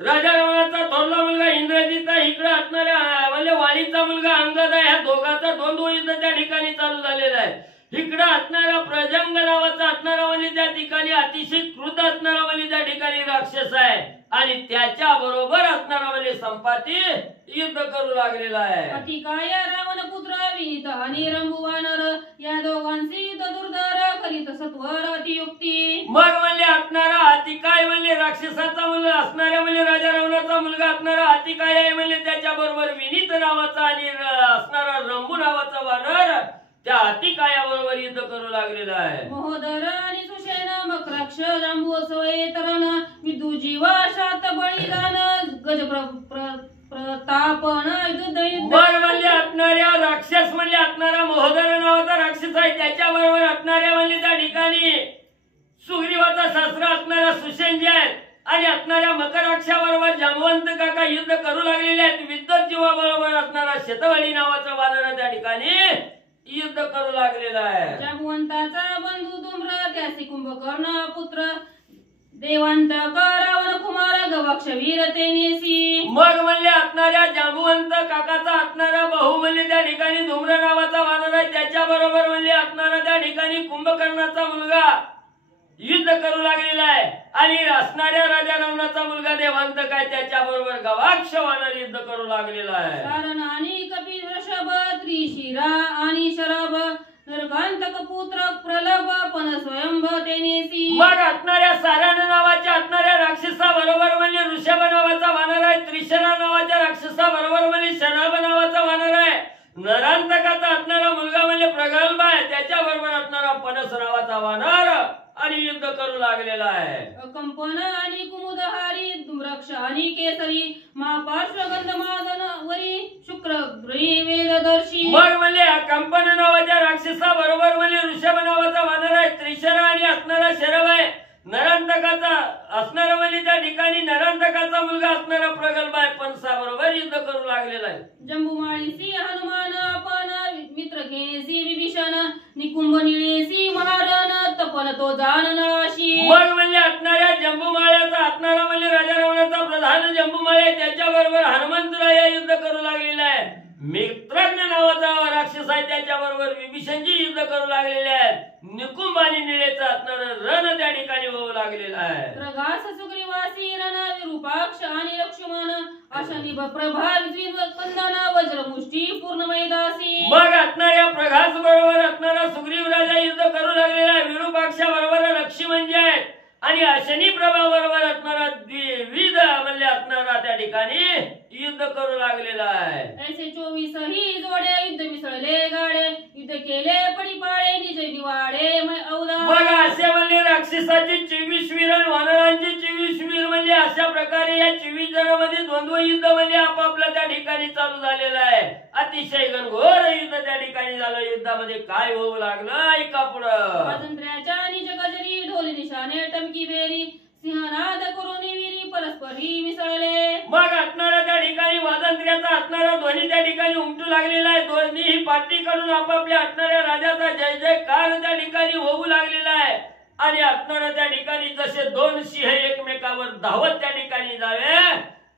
राजा रावणाचा थोरला मुलगा इंद्रजित आहे. इकडे असणाऱ्या म्हणजे वाणीचा मुलगा अंगद आहे. ह्या दोघांचा द्वंद्व युद्ध त्या ठिकाणी चालू झालेला आहे. इकडे असणारा प्रजंग नावाचा असणारा म्हणजे त्या ठिकाणी अतिशय क्रूर असणारा म्हणजे त्या ठिकाणी राक्षस आहे. आणि त्याच्या बरोबर असणारा म्हणजे संपाती युद्ध करू लागलेला आहे. अतिकाय रावण पुत्र विनीत आणि रंभू वानर या दोघांची दुर्धर करीत सत्वर अतियुक्ती. मग म्हणजे असणारा अतिकाय म्हणजे राक्षसाचा मुलगा असणाऱ्या म्हणजे राजा रावणाचा मुलगा असणारा अतिकाय आहे म्हणजे त्याच्या बरोबर विनीत नावाचा आणि असणारा रंभू नावाचा वानर त्या अतिकायाबरोबर युद्ध करू लागलेला आहे. महोदर आणि सुषेण मकराक्ष जांबू सोये तरण विदू जीवाशात बळीदान गज प्रतापन युद्ध. मग म्हणजे असणाऱ्या राक्षस म्हणजे असणारा महोदर नावाचा राक्षस आहे. त्याच्या बरोबर असणाऱ्या म्हणजे त्या ठिकाणी सुग्रीवाचा शास्त्र असणारा सुषेण जे आहेत आणि असणाऱ्या मकराक्षाबरोबर जांबवंत काका युद्ध करू लागलेले आहेत. विद्युत जीवाबरोबर असणारा शतवाली नावाचा वानर त्या ठिकाणी युद्ध करू लागलेला आहे. जांबवंताचा बंधू धूम्र त्यासी कुंभकर्ण पुत्र देवांत रावण कुमार गवाक्ष वीर तेनेसी. मग म्हणजे असणाऱ्या जांबुवंत काकाचा असणारा भाऊ म्हणजे त्या ठिकाणी धूम्र नावाचा वानर आहे. त्याच्या बरोबर म्हणजे असणारा त्या ठिकाणी कुंभकर्णाचा मुलगा युद्ध करू लागलेला आहे. आणि असणाऱ्या राजा रावणाचा मुलगा देवांत काय त्याच्या बरोबर गवाक्ष वानर युद्ध करू लागलेला आहे. कारण आणि कपी वृषभ त्रिशिरा आणि शरभ नरकांतक पुत्र प्रलभ पण स्वयंभ तेनेसी. मग असणाऱ्या सारण नावाच्या असणाऱ्या राक्षसा बरोबर म्हणजे ऋषभ नावाचा वानर आहे. त्रिशरा नावाच्या राक्षसा बरोबर म्हणजे शरभ नावाचा वानर आहे. नरांतकाचा असणारा मुलगा म्हणजे प्रगल्भ आहे. त्याच्या बरोबर असणारा पनस नावाचा वानर आणि युद्ध करू लागलेला आहे. कंपन आणि कुमुदहारी वृक्ष आणि केसरी महापार्श्वगंध मादन वरी शुक्र वेददर्शी. मग म्हणजे कंपन नावाच्या राक्षसा बरोबर म्हणजे ऋषभ नावाचा वानर आहे. त्रिशरा आणि असणारा शरभ आहे. नरांतकाचा जंबुमाळीसी हनुमान आपण मित्र घेसी विभीषण निकुंभ निळेसी महारण तपन तो जाणनाशी मग म्हणजे असणाऱ्या जंबुमाळ्याचा असणारा म्हणजे राजा रावणाचा प्रधान जंबुमाळ्या त्याच्या बरोबर हनुमंतराय युद्ध करू लागलेला आहे. मित्रज्ञ नावाचा राक्षस आहे त्याच्या बरोबर विभीषणजी युद्ध करू लागलेले आहेत. निकुंभ आणि निळेचा असणार रण त्या ठिकाणी होऊ लागलेला आहे. प्रगास सुग्रीवासी रण विरूपाक्ष आणि लक्ष्मण अशा प्रभावी वंदन वज्रमुष्टी पूर्ण मैदासी. मग असणाऱ्या प्रघास बरोबर असणारा सुग्रीव राजा युद्ध करू लागलेला आहे. विरूपाक्षा बरोबर लक्ष्मण जे आहेत आणि अशनी प्रभा बरोबर असणारा द्विविध म्हणजे असणारा त्या ठिकाणी युद्ध करू लागलेला आहे. ऐसे 24 ही जोडे युद्ध मिसळले गाडे युद्ध केले पडिपाळे निज निवाडे औदा. मग असे म्हणजे राक्षसाचे 24 वीर आणि वानरांचे 24 वीर म्हणजे अशा प्रकारे या 24 जणांमध्ये द्वंद्व युद्ध म्हणजे आपापल्या त्या ठिकाणी चालू झालेलं आहे. अतिशय घनघोर युद्ध त्या ठिकाणी झालं. युद्धामध्ये काय होऊ लागलं ऐका पुढं. स्वातंत्र्याच्या निज गजरी ढोल निशाने टमकी बेरी सिंहनाद करून विरी परस्परी मिसळले. मग असणारा त्या ठिकाणी स्वातंत्र्याचा असणारा ध्वनी त्या ठिकाणी उमटू लागलेला आहे. दोन्ही पार्टीकडून आपापल्या असणाऱ्या राजाचा जय जयकार त्या ठिकाणी होऊ लागलेला आहे. आणि असणारा त्या ठिकाणी जसे दोन सिंह एकमेकावर धावत त्या ठिकाणी जावे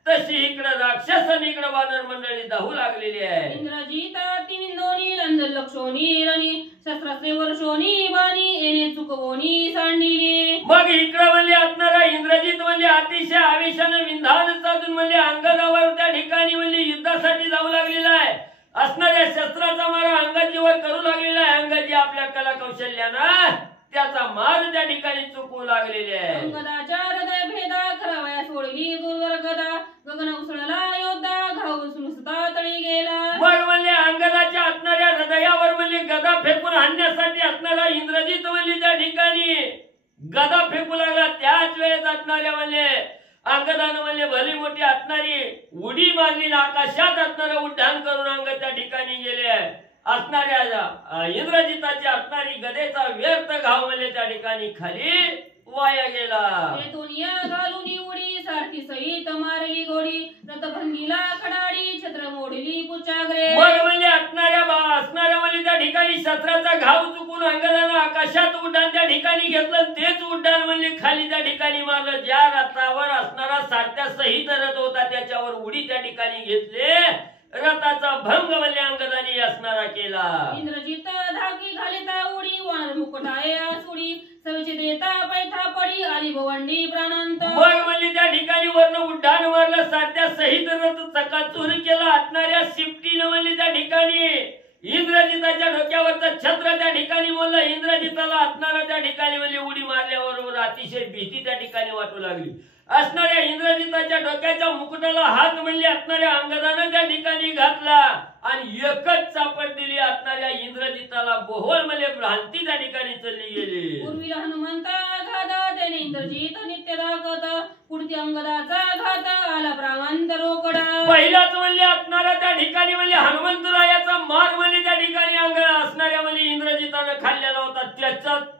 तशी इकडे राक्षस आणि इकडे वानर मंडळी धावू लागलेली आहे. इंद्रजित तिमिंदोनी लंदन लक्षोनी रणी शस्त्रास्त्रे वर्षोनी बाणी येणे चुकवोनी सांडिली. मग इकडे म्हणजे असणारा इंद्रजित म्हणजे अतिशय आवेशाने विंधान साधून म्हणजे अंगदावर त्या ठिकाणी म्हणजे युद्धासाठी जाऊ लागलेला आहे. असणाऱ्या शस्त्राचा मारा अंगाजीवर करू लागलेला आहे. अंगाजी आपल्या कला कौशल्यानं त्याचा मार त्या ठिकाणी चुकवू लागलेले आहे. अंगदाच्या हृदय भेदा करावया सोडली दुर्धर गदा गगन उसळला योद्धा घाऊसून नुसता तळी गेला. मग म्हणजे अंगदाच्या असणाऱ्या हृदयावर म्हणजे गदा फेकून हाणण्यासाठी असणारा इंद्रजित म्हणजे त्या ठिकाणी गदा फेकू लागला. त्याच वेळेस असणाऱ्या म्हणजे अंगदानं म्हणजे भली मोठी असणारी उडी मारली. आकाशात असणारं उड्डाण करून अंग त्या ठिकाणी गेले. असणाऱ्या इंद्रजिताची असणारी गदेचा व्यर्थ घाव म्हणजे त्या ठिकाणी खाली वाया गेला. घालून उडी सारखी सहित मारली गोडी रथभंगीला खडाडी छत्र मोडली पुचागरे. मग म्हणजे असणाऱ्या म्हणजे त्या ठिकाणी शस्त्राचा घाव चुकून अंगदानं आकाशात उड्डाण त्या ठिकाणी घेतलं. तेच उड्डाण म्हणजे खाली त्या ठिकाणी मारलं. ज्या रथावर असणारा सारथ्या सहित रथ होता त्याच्यावर उडी त्या ठिकाणी घेतले. रथाचा भंग म्हणजे अंगदानी असणारा केला. इंद्रजित धाकी घालिता उडी वानर मुकुटाये आसुडी सविचे देता पैथा पडी आली भवंडी प्राणांत. मग म्हणजे त्या ठिकाणी वर्ण उड्डाण मारलं. सारथ्या सहित रथ चकाचूर केला. असणाऱ्या शिफ्टीनं म्हणजे त्या ठिकाणी इंद्रजिताच्या डोक्यावरचं छत्र त्या ठिकाणी बोललं. इंद्रजिताला असणारा त्या ठिकाणी म्हणजे उडी मारल्याबरोबर अतिशय भीती त्या ठिकाणी वाटू लागली. असणाऱ्या इंद्रजिताच्या डोक्याच्या मुकुटाला हात म्हणजे असणाऱ्या अंगदानं त्या ठिकाणी घातला आणि एकच चापट दिली. असणाऱ्या इंद्रजिताला बोहोळ म्हणजे भ्रांती त्या ठिकाणी चालली गेली. पूर्वीला हनुमंता घात त्याने इंद्रजित नित्य दाखत पुढती अंगदाचा घात आला प्राणांत रोकडा. पहिलाच म्हणजे असणारा त्या ठिकाणी म्हणजे हनुमंतरायाचा मार म्हणजे त्या ठिकाणी अंग असणाऱ्या म्हणजे इंद्रजितानं खाल्लेला होता.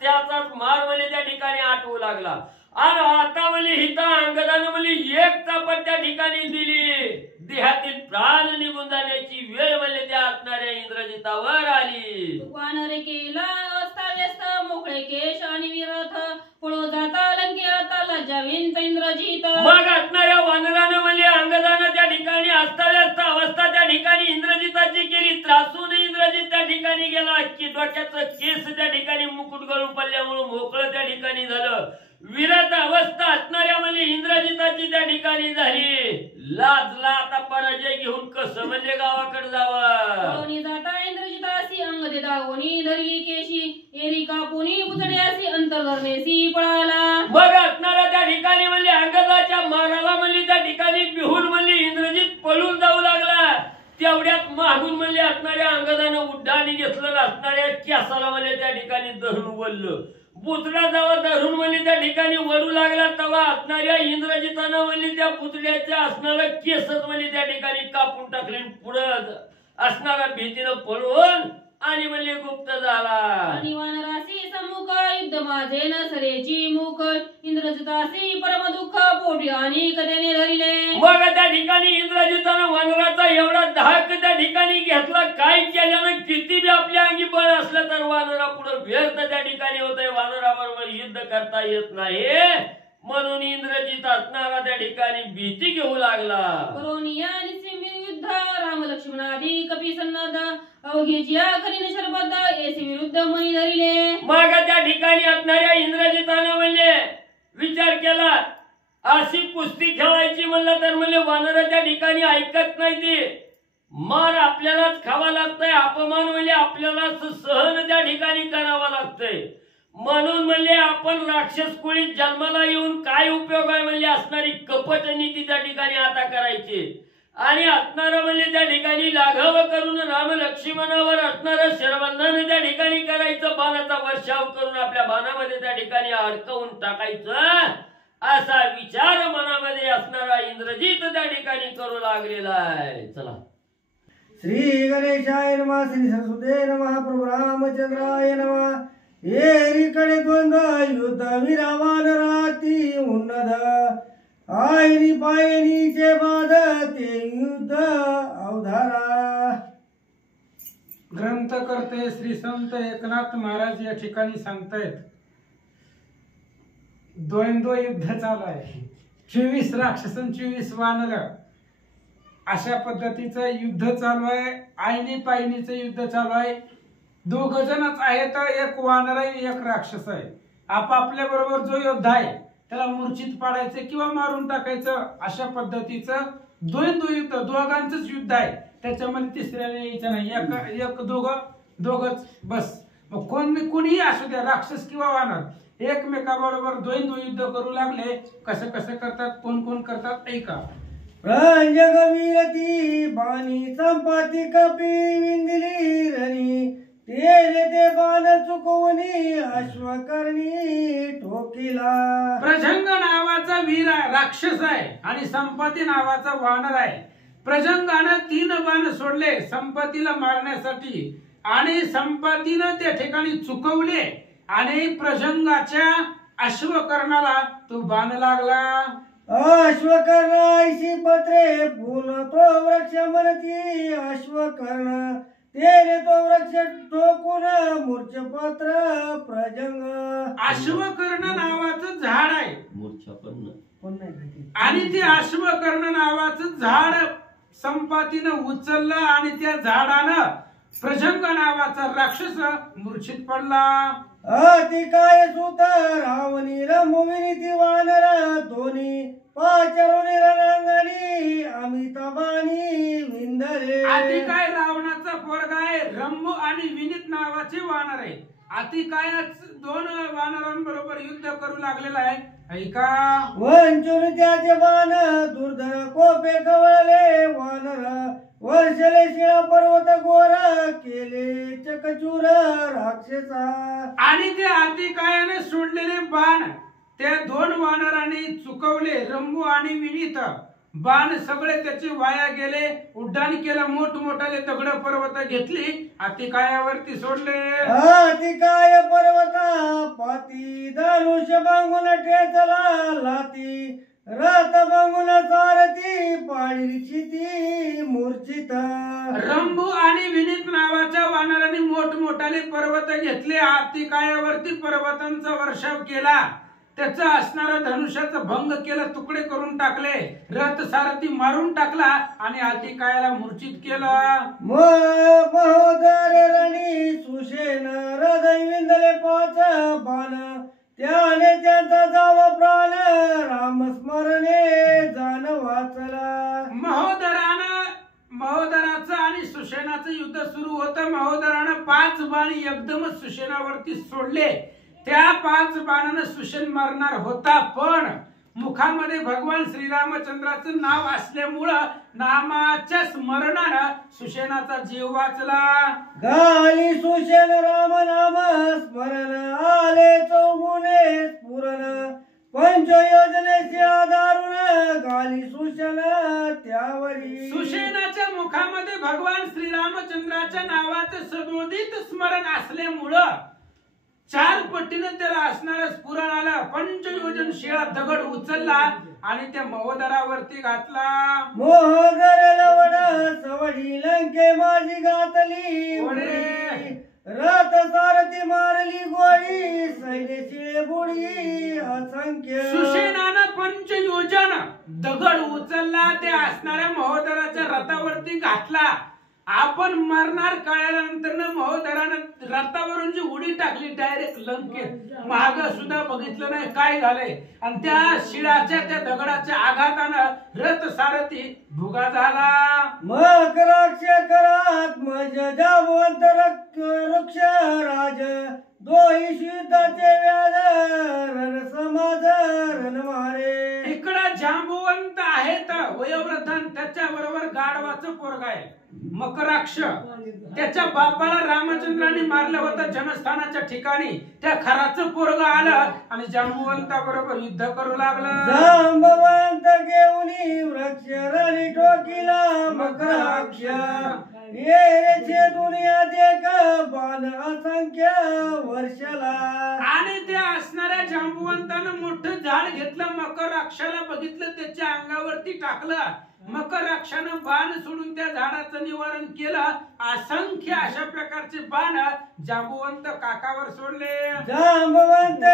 त्याचाच मार म्हणजे त्या ठिकाणी आठवू लागला. आणि आता म्हणजे हिता अंगदानं म्हणजे एक चापट त्या ठिकाणी दिली. देहातील प्राण निघून जाण्याची वेळ म्हणजे त्या असणाऱ्या इंद्रजितावर आली. वानरे केला अस्ताव्यस्त मोकळे केश आणि विरथ पळो जाता लंकेत लज्जाविंत इंद्रजित. मग असणाऱ्या वानरानं म्हणजे अंगदानं त्या ठिकाणी अस्ताव्यस्त अवस्था त्या ठिकाणी इंद्रजिताची केली. त्रासून इंद्रजित त्या ठिकाणी गेला की डोक्याचं केस त्या ठिकाणी मुकुट गळून पडल्यामुळे मोकळं त्या ठिकाणी झालं. विरत अवस्था असणाऱ्या म्हणजे इंद्रजिताची त्या ठिकाणी झाली. लाजला आता पराजय घेऊन कसं म्हणजे गावाकडे जावं. जाता इंद्रजितासी अंग दे दागोनी धरली केशी एरी कापुनी बुचड्यासी अंतर धरण्यासी पळाला. मग असणाऱ्या त्या ठिकाणी म्हणजे अंगदाच्या माराला म्हणजे त्या ठिकाणी बिहून म्हणजे इंद्रजित पळून जाऊ लागला. तेवढ्यात मागून म्हणजे असणाऱ्या अंगदानं उड्डाणी घेतलं. असणाऱ्या केसाला म्हणजे त्या ठिकाणी धरून वळलं. पुतळा जेव्हा धरून म्हणजे त्या ठिकाणी वळू लागला तेव्हा असणाऱ्या इंद्रजितानं म्हणजे त्या पुतळ्याच्या असणारं केसच म्हणजे त्या ठिकाणी कापून टाकले. पुढं असणारा भीतीनं पळून आणि म्हणजे गुप्त झाला. आणि वानरासी सम्मुख युद्ध माझे न सरेची मुख इंद्रजितासी परम दुःख पोटी आणि कदेने धरिले मग त्या ठिकाणी इंद्रजितानं वानराचा एवढा धाक त्या ठिकाणी घेतला काय केल्यानं किती बी आपल्या अंगी बळ असलं तर वानरा पुढे व्यर्थ त्या ठिकाणी होतंय वानराबरोबर युद्ध करता येत नाही म्हणून इंद्रजित असणारा त्या ठिकाणी भीती घेऊ लागला करोनिया निसिम युद्ध राम लक्ष्मणादी कपी सन्नद अवघेची करीन शरबद्ध येसी विरुद्ध मनी धरिले मग त्या ठिकाणी असणाऱ्या इंद्रजितानं म्हणजे विचार केला अशी कुस्ती खेळायची म्हणलं तर म्हणजे वानर त्या ठिकाणी ऐकत नाही ती मार आपल्यालाच खावा लागतंय अपमान म्हणजे आपल्यालाच सहन त्या ठिकाणी करावा लागतंय म्हणून म्हणजे आपण राक्षस कुळीत जन्माला येऊन काय उपयोग आहे म्हणजे असणारी कपट नीती त्या ठिकाणी आता करायची आणि असणारं म्हणजे त्या ठिकाणी लाघव करून राम लक्ष्मणावर असणारं शरबंधन त्या ठिकाणी करायचं बाणाचा वर्षाव करून आपल्या बाणामध्ये त्या ठिकाणी अडकवून टाकायचं असा विचार मनामध्ये असणारा इंद्रजित त्या ठिकाणी करू लागलेला आहे चला श्री गणेशाय नमः श्री सरस्वते नमः प्रभु रामचंद्राय नमः एरीकडे द्वंद्व युद्ध विरावान राती उन्नद आयनी पायनीचे बाद ते युद्ध अवधारा ग्रंथकर्ते श्री संत एकनाथ महाराज या ठिकाणी सांगतायत द्वंद्व युद्ध चालू आहे 24 राक्षस 24 वानर अशा पद्धतीचं युद्ध चालू आहे आयनी पायनीचं युद्ध चालू आहे दोघ जणच आहेत एक वानर आहे एक राक्षस आहे आपापल्या बरोबर जो योद्धा आहे त्याला मूर्छित पाडायचं किंवा मारून टाकायचं अशा पद्धतीचं द्वंद्व युद्ध दोघांचंच युद्ध आहे त्याच्यामध्ये तिसऱ्याने यायचं नाही एक दोघच बस मग कोणीही असू द्या राक्षस किंवा वानर एकमेकाबरोबर द्वंद्व युद्ध करू लागले कसं करतात कोण करतात ऐका रंजगवीरती बाणी संपाती कपी विंदिली रणी ते बाण चुकवणी अश्वकर्णी ठोकीला प्रजंग नावाचा वीर राक्षस आहे आणि संपती नावाचा वानर आहे प्रजंगानं 3 बाण सोडले संपतीला मारण्यासाठी आणि संपतीनं त्या ठिकाणी चुकवले आणि प्रजंगाच्या अश्वकर्णाला तो बाण लागला अश्वकर्ण ऐशी पत्रे पुन तो वृक्ष म्हणती अश्वकर्ण तेरे तो वृक्ष ठोकून मूर्छपत्र प्रजंग अश्वकर्ण नावाचं झाड आहे मूर्छापन्न आणि ते अश्वकर्ण नावाचं झाड संपातीनं उचललं आणि त्या झाडानं प्रजंग नावाचा राक्षस मूर्छित पडला अति काय सुत रावणी रमुविनी ती वानर दोन्ही पाचरोनी रणांगणी अमिताबानी विंदरे अति काय रावणाचा पोरगा आहे रंभू आणि विनीत नावाचे वानर आहे अति काय 2 वानरांबरोबर युद्ध करू लागलेला आहे ऐका वंचून त्याचे बाण दुर्धर कोपे कवळले वानर वर्षले शिळा पर्वत गोर केले चकचूर राक्षसा आणि ते अतिकायाने सोडलेले बाण त्या 2 वानरांनी चुकवले रंभू आणि विनीत बाण सगळे त्याचे वाया गेले उड्डाण केलं मोठमोठाले दगड पर्वत घेतली अतिकायावरती सोडले अतिकाय पर्वता पाती धनुष्य बांगून ठेचला लाती रथ बांगून सारथी पाळीची ती मूर्छित रंभू आणि विनीत नावाच्या वानरांनी मोठमोठाले पर्वत घेतले अतिकायावरती पर्वतांचा वर्षाव केला त्याचं असणारं धनुष्याचं भंग केलं तुकडे करून टाकले रथ सारथी मारून टाकला आणि अतिकायाला मूर्छित केलं महोदर रणी सुषेण हृदय विंदले 5 बाण त्याने त्यांचा जावा प्राण रामस्मरणे जाण वाचला महोदराचं आणि सुषेणाचं युद्ध सुरू होतं महोदरानं 5 बाण एकदमच सुषेणावरती सोडले त्या 5 बाणानं सुषेण मरणार होता पण मुखामध्ये भगवान श्रीरामचंद्राचं नाव असल्यामुळं नामाच्या स्मरणानं सुषेणाचा जीव वाचला गाली सुषेण राम नाम स्मरण आले 4 स्फुरण पंचयोजनेचे आधारून गाली सुषेण त्यावरी सुषेणाच्या मुखामध्ये भगवान श्रीरामचंद्राच्या नावाचं सदोदित स्मरण असल्यामुळं 4 पटीनं त्याला असणारं स्फुरण आलं. पंचयोजन शिळा दगड उचलला आणि त्या महोदरावरती घातला. मोहगर लवड सवडी लंके माझी घातली ओढे. रथ सारथी मारली गोळी सैन्य शिळे बुडी असंख्य. सुसेनानं पंचयोजन दगड उचलला, ते असणाऱ्या महोदराच्या रथावरती घातला. आपण मरणार कळल्यानंतर महोदरानं रथावरून जी उडी टाकली डायरेक्ट लंकेत. महाग सुद्धा बघितलं नाही काय झालंय. आणि त्या शिळाच्या त्या दगडाच्या आघातानं रथ सारथी भुगा झाला. मकराक्ष करात मज जावंत वृक्ष राज दोही युद्धाचे व्याज रण समाज रण मारे. इकडं जांबुवंत आहेत वयोवृद्धन, त्याच्या बरोबर गाढवाचं पोरग आहे मकराक्ष. त्याच्या बापाला रामचंद्रांनी मारलं होतं जनस्थानाच्या ठिकाणी. त्या खराचं पोरग आलं आणि जांबुवंता बरोबर युद्ध करू लागलं. जांबवंत घेऊनी वृक्ष रणी टोकीला मकराक्ष येचे दुनिया देख बाण असंख्य वर्षाला. आणि त्या असणाऱ्या जांबुवंतानं मोठं झाड घेतलं, मकराक्षाला बघितलं, त्याच्या अंगावरती टाकलं. मकराक्षानं बाण सोडून त्या झाडाचं निवारण केलं. असंख्य अशा प्रकारचे बाण जांबुवंत काकावर सोडले. जांबवंत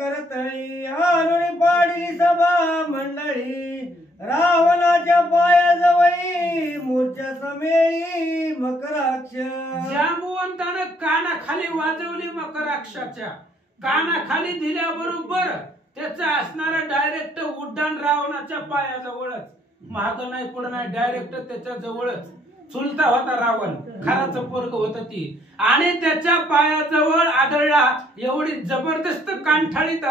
करतळी आणून पाडली सभा मंडळी रावणाच्या पायाजवळी मूर्छा समेळी मकराक्ष. जांबुवंतानं कानाखाली वाजवली मकराक्षाच्या. कानाखाली दिल्याबरोबर त्याचं असणारं डायरेक्ट उड्डाण रावणाच्या पायाजवळच. महाग नाही पुढे नाही, डायरेक्ट त्याच्या जवळच. चुलता होता रावण, खराचं पोरग होत ती. आणि त्याच्या पायाजवळ आदळला. एवढी जबरदस्त कानठाळीत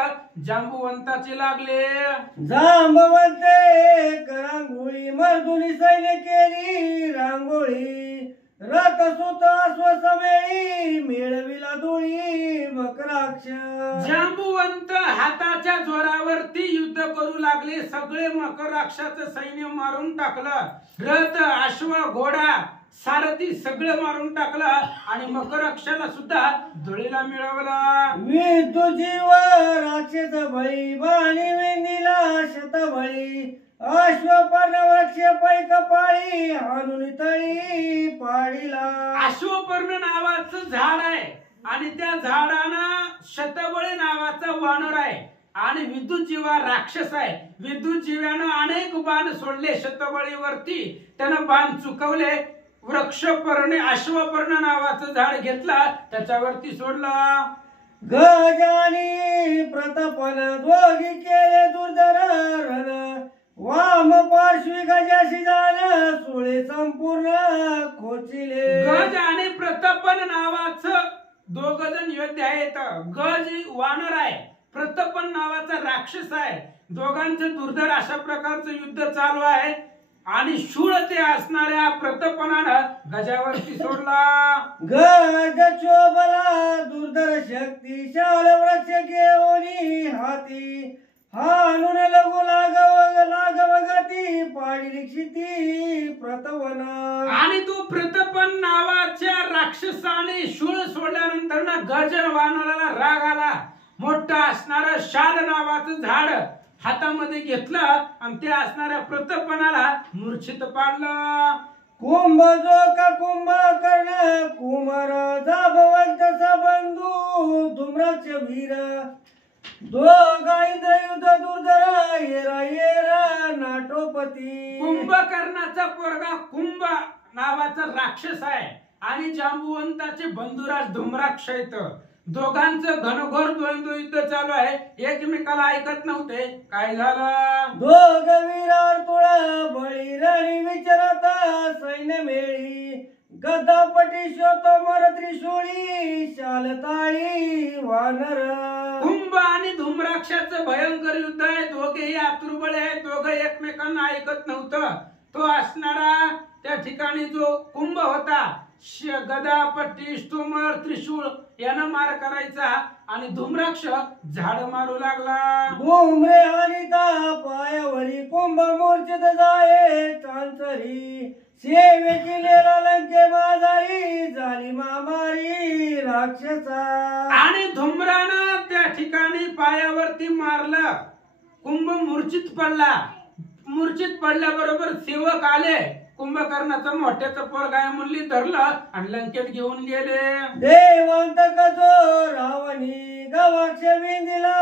जांबुवंताची लागले. जांबवंते रांगोळी मर्दुनी सैन्य केली रांगोळी रथ सुत अश्वसमेळी मिळविला धुळी मकराक्ष. जांबुवंत हाताच्या जोरावरती युद्ध करू लागले. सगळे मकराक्षाचं सैन्य मारून टाकलं. रथ अश्व घोडा सारथी सगळं मारून टाकलं आणि मकराक्षाला सुद्धा धुळीला मिळवला. विदुजीव राक्षस बळी बाणी वेंदीला शतबळी अश्वपर्ण वृक्ष पैक पाळी हाणून तळी पाडीला. अश्वपर्ण नावाचं झाड आहे आणि त्या झाडानं शतबळी नावाचा वानर आहे आणि विद्युतजीवा राक्षस आहे. विद्युतजीव्यानं अनेक बाण सोडले शतबळीवरती. त्यानं बाण चुकवले. वृक्षपर्ण अश्वपर्ण नावाचं झाड घेतलं, त्याच्यावरती सोडला. गजानी प्रतापन दोघी केले दुर्धर रण वाम पार्श्वी गजाशी जाण सुळे संपूर्ण खोचिले. गज आणि प्रतापन नावाचं 2 जण योद्धे आहेत. गज वानर आहे, प्रतापन नावाचा राक्षस आहे. दोघांचं दुर्धर अशा प्रकारचं युद्ध चालू आहे आणि शूळ ते असणाऱ्या प्रतापनानं गजावरती सोडला. गज चोबला दुर्धर शक्ती शाल वृक्ष घेऊनी हाती हाणून लघु लागव गती पाडली क्षिती प्रतवन. आणि तो प्रतापन नावाच्या राक्षसाने शूळ सोडल्यानंतर ना गज वानराला राग आला. मोठा असणारं शाल नावाचं झाड हातामध्ये घेतलं आणि ते असणाऱ्या प्रतापनाला मूर्छित पाडलं. कुंभ जो का कुंभ कर्ण कुमार जाबवंत सबंधू धुम्राक्ष वीर दोघा इंद्र युद्ध दुर्धर येरा येरा नाटोपती. कुंभकर्णाचा पोरगा कुंभ नावाचा राक्षस आहे आणि जांबुवंताचे बंधुराज धुम्राक्ष आहेत. दोघांचं घनघोर द्वंद्व युद्ध चालू आहे. एकमेकाला ऐकत नव्हते. काय झालं? दोघ वीरार तुळा बळी रणी विचारत सैन्य मेळी गदापटी शोतमर त्रिशूळी शाल ताळी वानर. कुंभ आणि धुम्राक्षाचं भयंकर युद्ध आहे. दोघेही आतुरबळे आहेत. दोघं एकमेकांना ऐकत नव्हतं. तो असणारा त्या ठिकाणी जो कुंभ होता, गदा पट्टी स्तोमर त्रिशूळ यानं मार करायचा आणि धुम्राक्ष झाड मारू लागला. डोंगरे आणि पायावरी कुंभ मूर्छित जाये चांचरी सेवे केलेला लंके माझारी झाली मामारी राग राक्षसा आणि धुम्रानं त्या ठिकाणी पायावरती मारलं. कुंभ मूर्छित पडला. मूर्छित पडल्याबरोबर सेवक आले. कुंभकर्णाचं मोठ्याचं पोरगाय म्हणली धरलं आणि लंकेत घेऊन गेले. देवांतक जो रावणी गवाक्ष विंदिला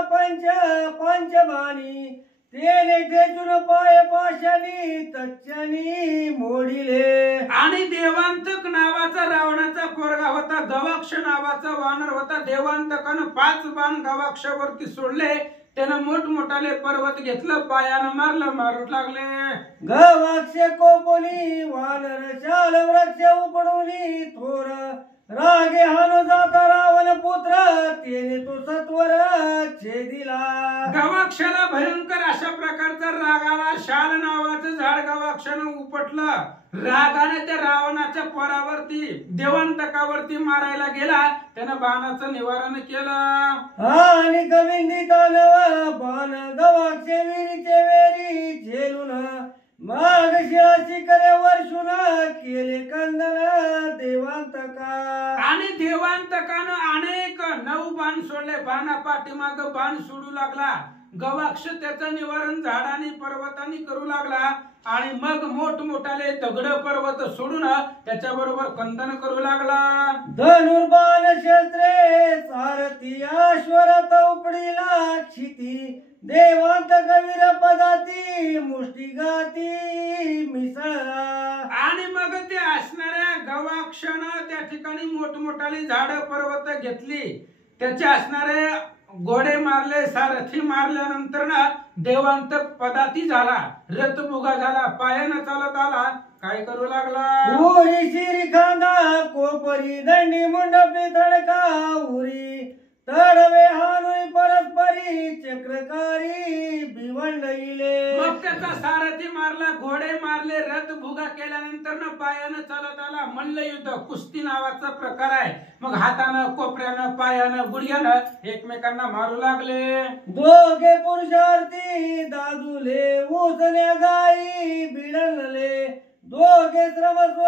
पंचबाणी तेने ठेचून पाय पाशानी तच्च्यानी मोडिले. आणि देवांतक नावाचा रावणाचा पोरगा होता. गवाक्ष नावाचा वानर होता. देवांतकानं 5 बाण गवाक्षावरती सोडले. त्यानं मोठमोठाले पर्वत घेतलं, पायानं मारलं, मारून लागले. गवाक्ष कोपोनी वानर शाल वृक्ष उपडूनी थोर रागे हानो जाता रावण पुत्र तेने तो सत्वर छेदिला. गवाक्षाला भयंकर अशा प्रकारचा राग आला. शाल नावाचं झाड गवाक्षानं उपटलं. रागाने त्या रावणाच्या पोरावरती देवांतकावरती मारायला गेला. त्यानं बाणाचं निवारण केलं. आणि कविंदितानव बाण गवाक्ष विरीचे वेरी झेलून माग शिळाची करे वर्षून केले कंदन देवांतका. आणि देवांतकानं अनेक 9 बाण सोडले. बाणा पाठीमाग बाण सोडू लागला. गवाक्ष त्याचं निवारण झाडांनी पर्वतांनी करू लागला. आणि मग मोठमोठाले दगड पर्वत सोडून त्याच्याबरोबर कंदन करू लागला. धनुर्बाण शस्त्रे सारथी अश्वरथ उपडीला क्षिती देवांतक वीर पदाती मुष्टी गाती मिसळला. आणि मग ते असणाऱ्या गवाक्षानं त्या ठिकाणी मोठमोठाली झाड पर्वत घेतली. त्याचे असणारे घोडे मारले, सारथी मारल्यानंतर ना देवांतक पदाती झाला. रथबुगा झाला. पायानं चालत आला. काय करू लागला. उरी शिरी खांदा कोपरी दंडी मुंडपी तडका उरी तडवे हानुई परस्परी चक्रकारी भिवंडईले. मग त्याचा सारथी मारला, घोडे मारले, रथ भुगा केल्यानंतर ना पायानं चालत आला. मल्लयुद्ध कुस्ती नावाचा प्रकार आहे. मग हातानं, कोपऱ्यानं, पायानं, गुडघ्यानं एकमेकांना मारू लागले. दोघे पुरुषार्थी दादुले उसण्या गाई बिडलले दोघे श्रमस्व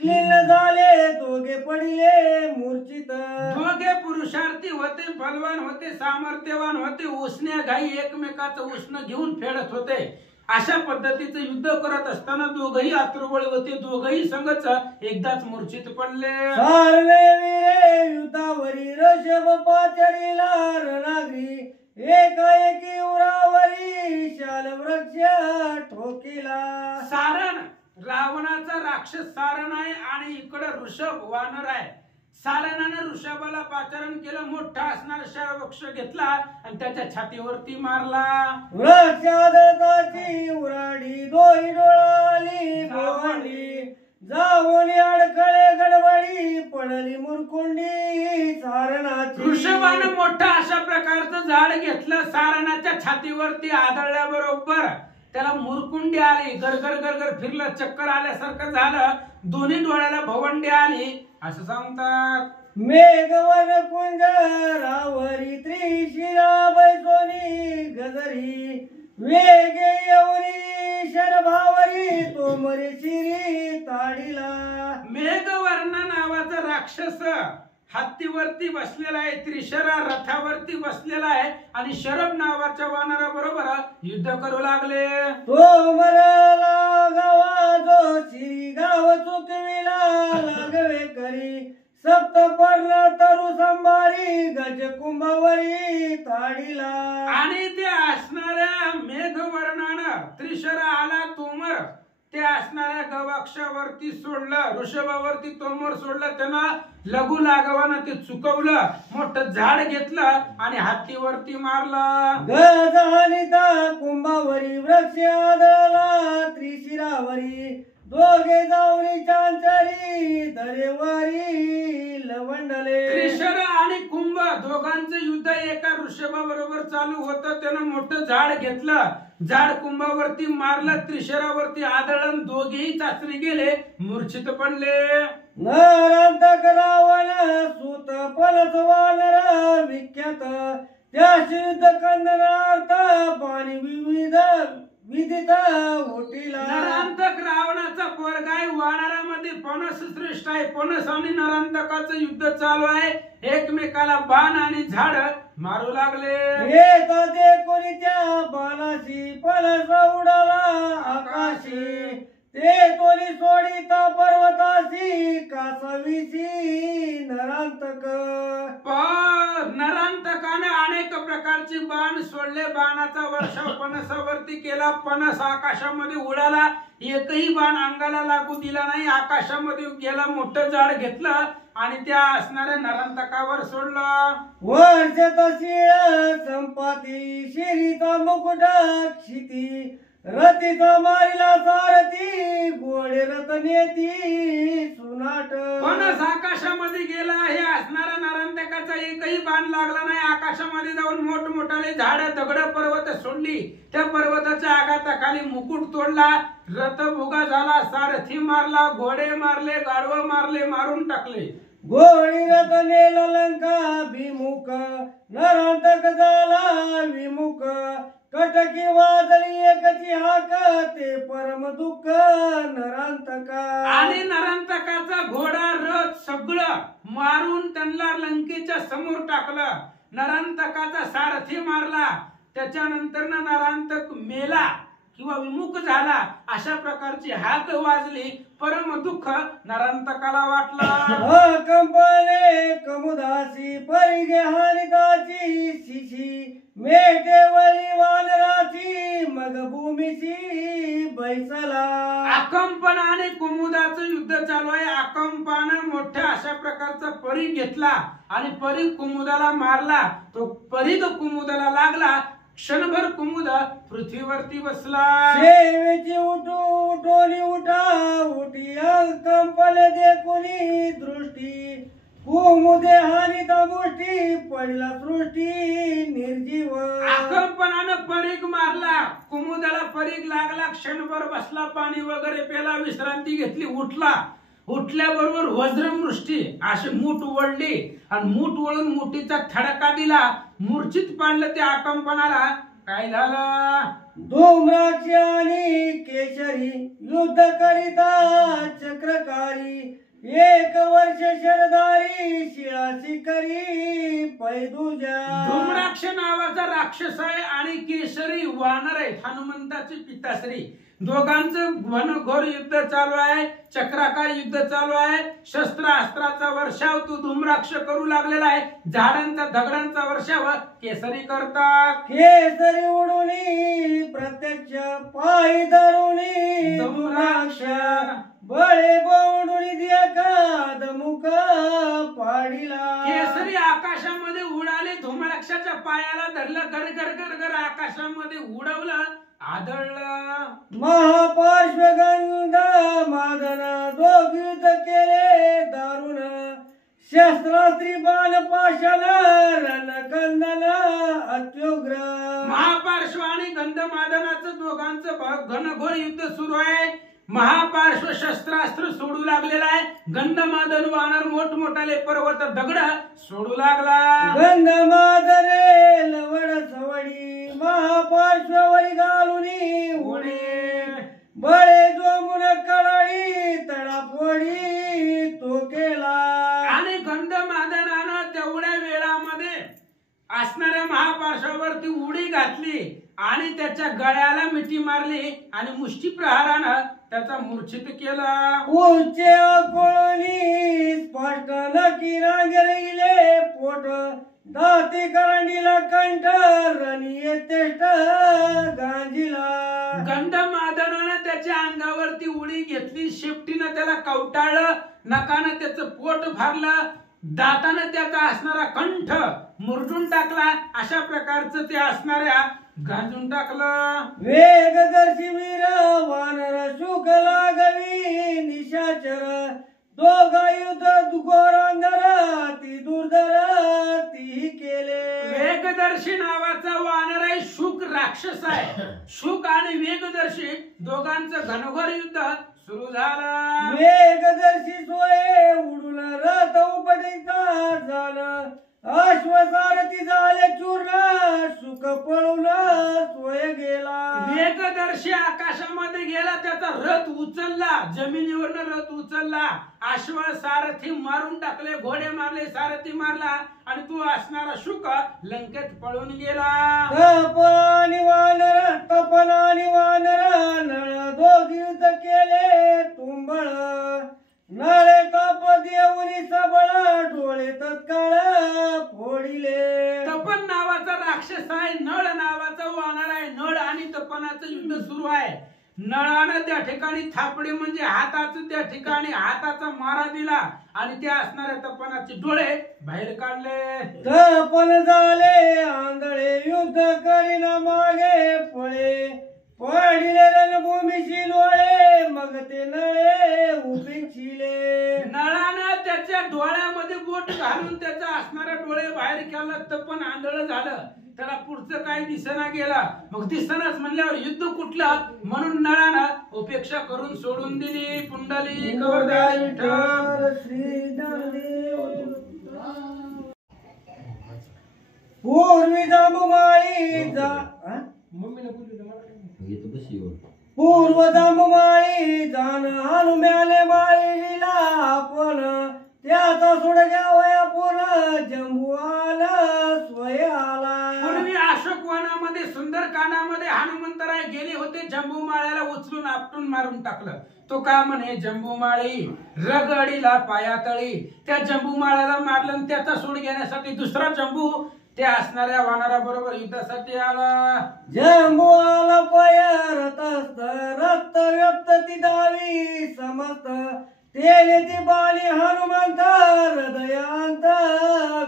क्लीन झाले दोघे पडिले मूर्छित. दोघे पुरुषार्थी होते, बलवान होते, सामर्थ्यवान होते. उसण्या गाई एकमेकाचं उष्ण घेऊन फेडत होते. अशा पद्धतीचं युद्ध करत असताना दोघही आतुरबळी होते. दोघही संघच एकदाच मूर्छित पडले. सारले वीरे युद्धावरी ऋषभ पाचरीला रणाग्री एकाएकी उरावरी शाल वृक्ष ठोकीला. सारण रावणाचा राक्षस सारण आहे आणि इकडं ऋषभ वानर आहे. सारणाने ऋषभाला पाचारण केलं. मोठा असणारा शाल वृक्ष घेतला आणि त्याच्या छातीवरती मारला. वृक्षादताची उराडी दोही डोळाली भोवंडी जाऊन अडकळे गडबडी पडली मुरकुंडी सारणाची. ऋषभानं मोठा अशा प्रकारचं झाड घेतलं. सारणाच्या छातीवरती आदळल्याबरोबर त्याला मुरकुंडी आली. गरगर गरगर फिरलं, चक्कर आल्यासारखं झालं. दोन्ही डोळ्याला भवंडी आली असं सांगतात. मेघवन कुंज रावरी त्रिशिरा बैसोनी गजरी वेगे येऊनी शरभावरी तोमरी शिरी ताडीला. मेघवर्ण नावाचा राक्षस हत्तीवरती बसलेला आहे. त्रिशरा रथावरती बसलेला आहे आणि शरभ नावाच्या वानराबरोबर युद्ध करू लागले. तोमरला गावा जो शिरी गाव चुकविला लागवे करी सप्त पडला तरु संभारी गज कुंभावरी ताडीला. आणि ते असणाऱ्या मेघवर्णानं त्रिशरा आला तोमर ते असणाऱ्या गवाक्षावरती सोडलं. ऋषभावरती तोमर सोडलं. त्यांना लघु लाघवानं ते चुकवलं. मोठं झाड घेतलं आणि हत्तीवरती मारलं. गज हानिता कुंभावरी वृक्ष आदळला त्रिशिरावरी दोघे जाऊनी चांचरी दरेवारी लवंडले. त्रिशरा आणि कुंभ दोघांचं युद्ध एका ऋषभाबरोबर चालू होतं. त्यानं मोठं झाड घेतलं. झाड कुंभावरती मारलं. त्रिशरावरती आदळण दोघेही चाचणी गेले, मूर्छित पडले. नरांतक रावण सुत पलस वानर विख्यात त्या युद्ध कंदनार्थ पाणी विविध विदित होटीला. नरांतक रावणाचा पोरगाय वानरामध्ये मध्ये पणस श्रेष्ठ आहे. पणस आणि नरांतकाचं युद्ध चालू आहे. एकमेकाला बाण आणि झाड मारू लागले. येत ते कोणी त्या बाणाशी पणस उडाला आकाशी, ते तोली सोडिता पर्वताशी कासवीशी नरांतक. नरांतकाने अनेक प्रकारची बाण सोडले. बाणाचा वर्षाव पणसावरती केला. पणस आकाशामध्ये उडाला. एकही बाण अंगाला लागू दिला नाही. आकाशामध्ये गेला. मोठं झाड घेतलं आणि त्या असणाऱ्या नरांतकावर सोडलं. वर्षात शिळ संपाती शिरीचा मुकुट क्षिती, रतीचा मारिला सारथी गोडे रथ नेती सुनाट. पणस आकाशामध्ये गेला. हे असणाऱ्या नरांतकाचा एकही बाण लागला नाही. आकाशामध्ये जाऊन मोठमोठाले झाड दगड पर्वत सोडली. त्या पर्वताच्या आघाताखाली मुकुट तोडला. रथ भुगा झाला. सारथी मारला. घोडे मारले. गाढव मारले. मारून टाकले. गोळी रथ नेला लंका भिमुख, नरांतक झाला विमुख. कटकी वाजली एकची हाक, ते परम दुःख नरांतका. आणि नरांतकाचा घोडा रथ सगळं मारून त्यांना लंकेच्या समोर टाकलं. नरांतकाचा सारथी मारला. त्याच्यानंतर नरांतक मेला किंवा विमुख झाला. अशा प्रकारची हाक वाजली. परम दुःख नरांतकाला वाटलं. कंपने कमुदासी परिगे हानिताची शिशी, मेटेवली वानराची मग भूमीची बैसला. आकंपन आणि कुमुदाचं युद्ध चालू आहे. आकंपानं मोठ्या अशा प्रकारचा परीघ घेतला आणि परीघ कुमुदाला मारला. तो परीघ कुमुदाला लागला. क्षणभर कुमुद पृथ्वीवरती बसला. शेवेची उठोनी उठा उठी, कंपले दे कोणी दृष्टी. कुमुदे हानिता मुष्टी, पडला सृष्टी निर्जीव. आकंपनानं परीघ मारला. कुमुदाला परीघ लागला. क्षणभर बसला. पाणी वगैरे पेला. विश्रांती घेतली. उठला. उठल्याबरोबर वज्रमृष्टी अशी मूठ वळली आणि मूठ वळून मुठीचा थडका दिला. मूर्छित पाडलं त्या आकंपनाला. काय झालं? धूम्राक्षी आणि केशरी युद्ध करिता चक्रकारी, एक वर्ष शरदारी शिळाशी करी पैदुजा. धूम्राक्ष नावाचा राक्षस आहे आणि केशरी वानर आहे. हनुमंताची पिताश्री. दोघांचं घनघोर युद्ध चालू आहे. चक्राकार युद्ध चालू आहे. शस्त्रास्त्राचा वर्षाव तो धूम्राक्ष करू लागलेला आहे. झाडांचा दगडांचा वर्षाव केसरी करतात. केसरी उडुनी प्रत्यक्ष पायी धरुनी धूम्राक्ष, बळे बोंडुनी देखाद मुख पाडिला. केसरी आकाशामध्ये उडाले. धूम्राक्षाच्या पायाला धरलं. गर गर गर गर आकाशामध्ये उडवलं. आदळलं. महापार्श्वगंध मादन दोघ युद्ध केले दारुण, शस्त्रास्त्री बाण पाषाण रणकंदन अत्युग्र. महापार्श्व आणि गंधमादनाचं दोघांचं घनघोर युद्ध सुरू आहे. महापार्श्व शस्त्रास्त्र सोडू लागलेला आहे. गंधमादन वानर मोठमोठाले पर्वत दगड सोडू लागला. गंधमादने लवड सवडी, महापार्श्ववरी घालुनी उडी. बळे जोमुन कडाळी तडाफोडी तो केला. आणि गंधमादनानं तेवढ्या वेळामध्ये असणाऱ्या महापार्श्वावरती उडी घातली आणि त्याच्या गळ्याला मिठी मारली आणि मुष्टी प्रहारानं त्याचा मूर्छित केला. उच्चे कोळणी स्पष्ट नकी रांगेले पोट, दाती करंडीला कंठ रणी तेष्ट गांजीला. गंधमादनानं त्याच्या अंगावरती उडी घेतली. शेपटीनं त्याला कवटाळलं. नकानं त्याचं पोट भरलं. दातानं त्याचा असणारा कंठ मुरडून टाकला. अशा प्रकारचं ते असणाऱ्या गांजून टाकलं. वेगदर्शी वीर वानर शुक लागवी निशाचर, दोघा युद्ध घोरांधर ती दुर्धर ती केले. वेगदर्शी नावाचा वानर आहे. शुक राक्षस आहे. शुक आणि वेगदर्शी दोघांचं घनघोर युद्ध सुरू झालं. वेगदर्शी सोये उडून रथ उपटिता झालं, अश्वसारथी झाले चूर्ण, सुख पळून सोय गेला. वेग मेघदर्शी आकाशामध्ये गेला, त्याचा रथ उचलला, जमिनीवरनं रथ उचलला, अश्व सारथी मारून टाकले, घोडे मारले, सारथी मारला आणि तो असणारा शुक लंकेत पळून गेला. तपन आणि वानर नळ दोघी युद्ध केले तुंबळ, नळे ताप देऊनी सबळ, डोळे तत्काळ फोडिले. तपन नावाचा राक्षस आहे, नळ नावाचा वानर आहे. नळ आणि तपनाचं युद्ध सुरू आहे. नळानं त्या ठिकाणी थापडी म्हणजे हाताचं त्या ठिकाणी हाताचा मारा दिला आणि त्या असणाऱ्या तपनाचे डोळे बाहेर काढले. तपन झाले आंधळे युद्ध करीना मागे पळे, पडिले रणभूमीशी लोळे, मग ते नळे उभे चिले. नळानं त्याच्या डोळ्यामध्ये बोट घालून त्याचा असणारा डोळे बाहेर केला. तपन आंधळ झालं, त्याला पुढचं काही दिसेना गेला. मग दिसनाच म्हणल्यावर युद्ध कुठलं म्हणून नळानं उपेक्षा करून सोडून दिली. पुंडलिक वरदाय विठ्ठल. पूर्वी जांबुमाळी पूर्व जांबुमाळी जाण हनुम्याने माळीला आपण, त्याचा सोड घ्यावया पूर्ण जंबू आला स्वय आला. पूर्वी अशोक वनामध्ये सुंदर कांडामध्ये हनुमंतराय गेले होते, जंबू माळ्याला उचलून आपटून मारून टाकलं. तो का म्हणे जंबू माळी रगडीला पायातळी. त्या जंबू माळ्याला मारलं आणि त्याचा सोड घेण्यासाठी दुसरा जंबू त्या असणाऱ्या वानरा बरोबर युद्धासाठी आला. जंबू आला पयरत रक्त व्यक्त ती दावी समस्त, तेने ती बाणी हनुमंत हृदयांत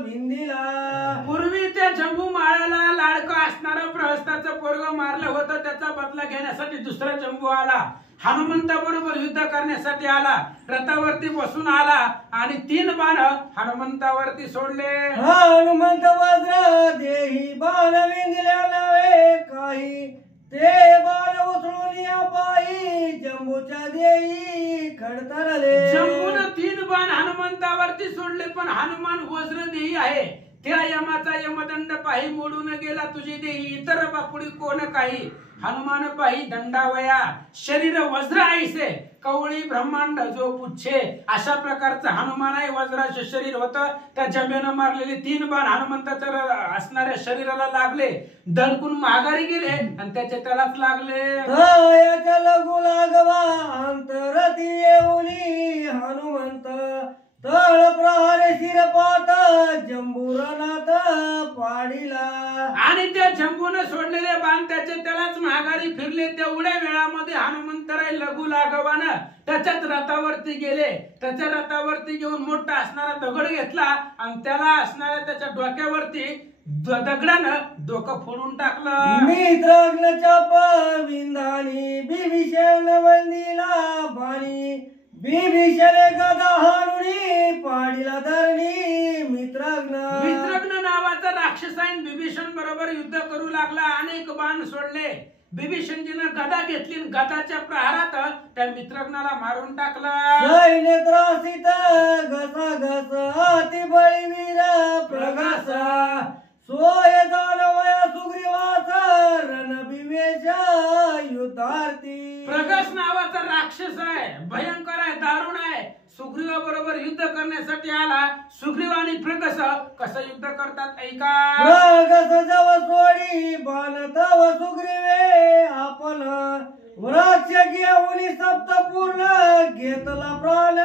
भिंदिला. पूर्वी त्या जंबू माळ्याला लाडकं असणारं प्रहस्ताचं पोरग मारलं होतं, त्याचा बदला घेण्यासाठी दुसरा जंबू आला. हनुमंता बरोबर युद्ध करण्यासाठी आला, रथावरती बसून आला आणि 3 बाण हनुमंतावरती सोडले. हनुमंत वज्र देही बाण विंदिल्या नव्हे काही, ते बाण उचलून या पायी जंबूच्या देही खडतरले. जंबून 3 बाण हनुमंतावरती सोडले, पण हनुमान वज्र देही आहे. त्या यमाचा यमदंड पाही मोडून गेला तुझी देही, इतर बापुडी कोण काही. हनुमान पाही दंडावया शरीर वज्र आईसे, कवळी ब्रह्मांड जो पुच्छे. अशा प्रकारचं हनुमान आहे, वज्राचे शरीर होतं. त्या जंबेनं मारलेले 3 बाण हनुमंताच्या असणाऱ्या शरीराला लागले, दणकून माघारी गेले आणि त्यालाच लागले. याच्या लघु लागवा अंतरती येऊनी हनुमंत, तळ प्रहार शिरपात जंबुरनाथ पाडिला. आणि त्या जंबूने सोडलेले बाण त्यालाच माघारी फिरले. तेवढ्या वेळामध्ये हनुमंतराय लघु लागवानं त्याच्याच रथावरती गेले. त्याच्या रथावरती घेऊन मोठा असणारा दगड घेतला आणि त्याला असणाऱ्या त्याच्या डोक्यावरती दगडानं डोकं फोडून टाकलं. मित्राग्न चाप विंधानी बिभीषण वंदिला बाणी, बिभीषण गदा हारुणी पाडिला धरणी. मित्रग्न नावाचा राक्षस आहे, बिभीषण बरोबर युद्ध करू लागला. अनेक बाण सोडले. बिभीषणजीनं गदा घेतली, गदाच्या प्रहारात त्या मित्रग्नाला मारून टाकलं. सैन्य त्रासित घसा घस अति बळीवीर प्रघास, सोय जाणवया सुग्रीवास रणबिवेश युद्धार्थी. प्रघास नावाचा राक्षस आहे, भयंकर आहे, दारुण आहे. सुग्रीवा बरोबर युद्ध करण्यासाठी आला. सुग्रीव आणि प्रघास कसं युद्ध करतात ऐका. प्रघास जव सोडी बाण तव सुग्रीवे आपण, वृक्ष घेऊन सप्त पूर्ण घेतला प्राण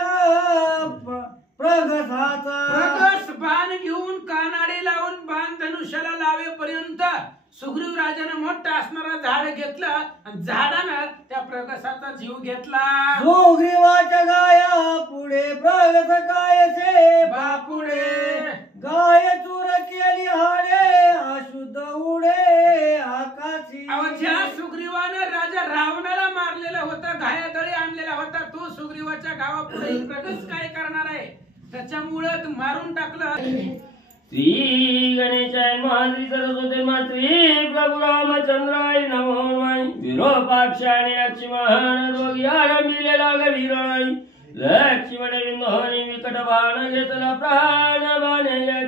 प्रघासाचा. प्रघास बाण घेऊन कानाडे लावून बाण धनुष्याला लावेपर्यंत सुग्रीव राजाने मोठा असणारा झाड घेतलं आणि झाडानं त्या प्रघासाचा जीव घेतला. सुग्रीवाच्या गाया पुढे प्रघास कायचे बापुढे, गाय चूर केली हाडे अशुद्ध उडे आकाशी. ज्या सुग्रीवानं राजा रावणाला मारलेलं होतं, घायातळी आणलेला होता, तो सुग्रीवाच्या गावापुढे प्रघास काय करणार आहे, त्याच्यामुळे मारून टाकलं. श्री गणेशाय महाश्री सरस्वती श्री प्रभु रामचंद्राय नमो. विरोपाक्षाने लक्ष्मण रोग्याला मिलेला गवीराय, लक्ष्मण विंदोनी विकट बाण घेतला प्राण बाणेल्या.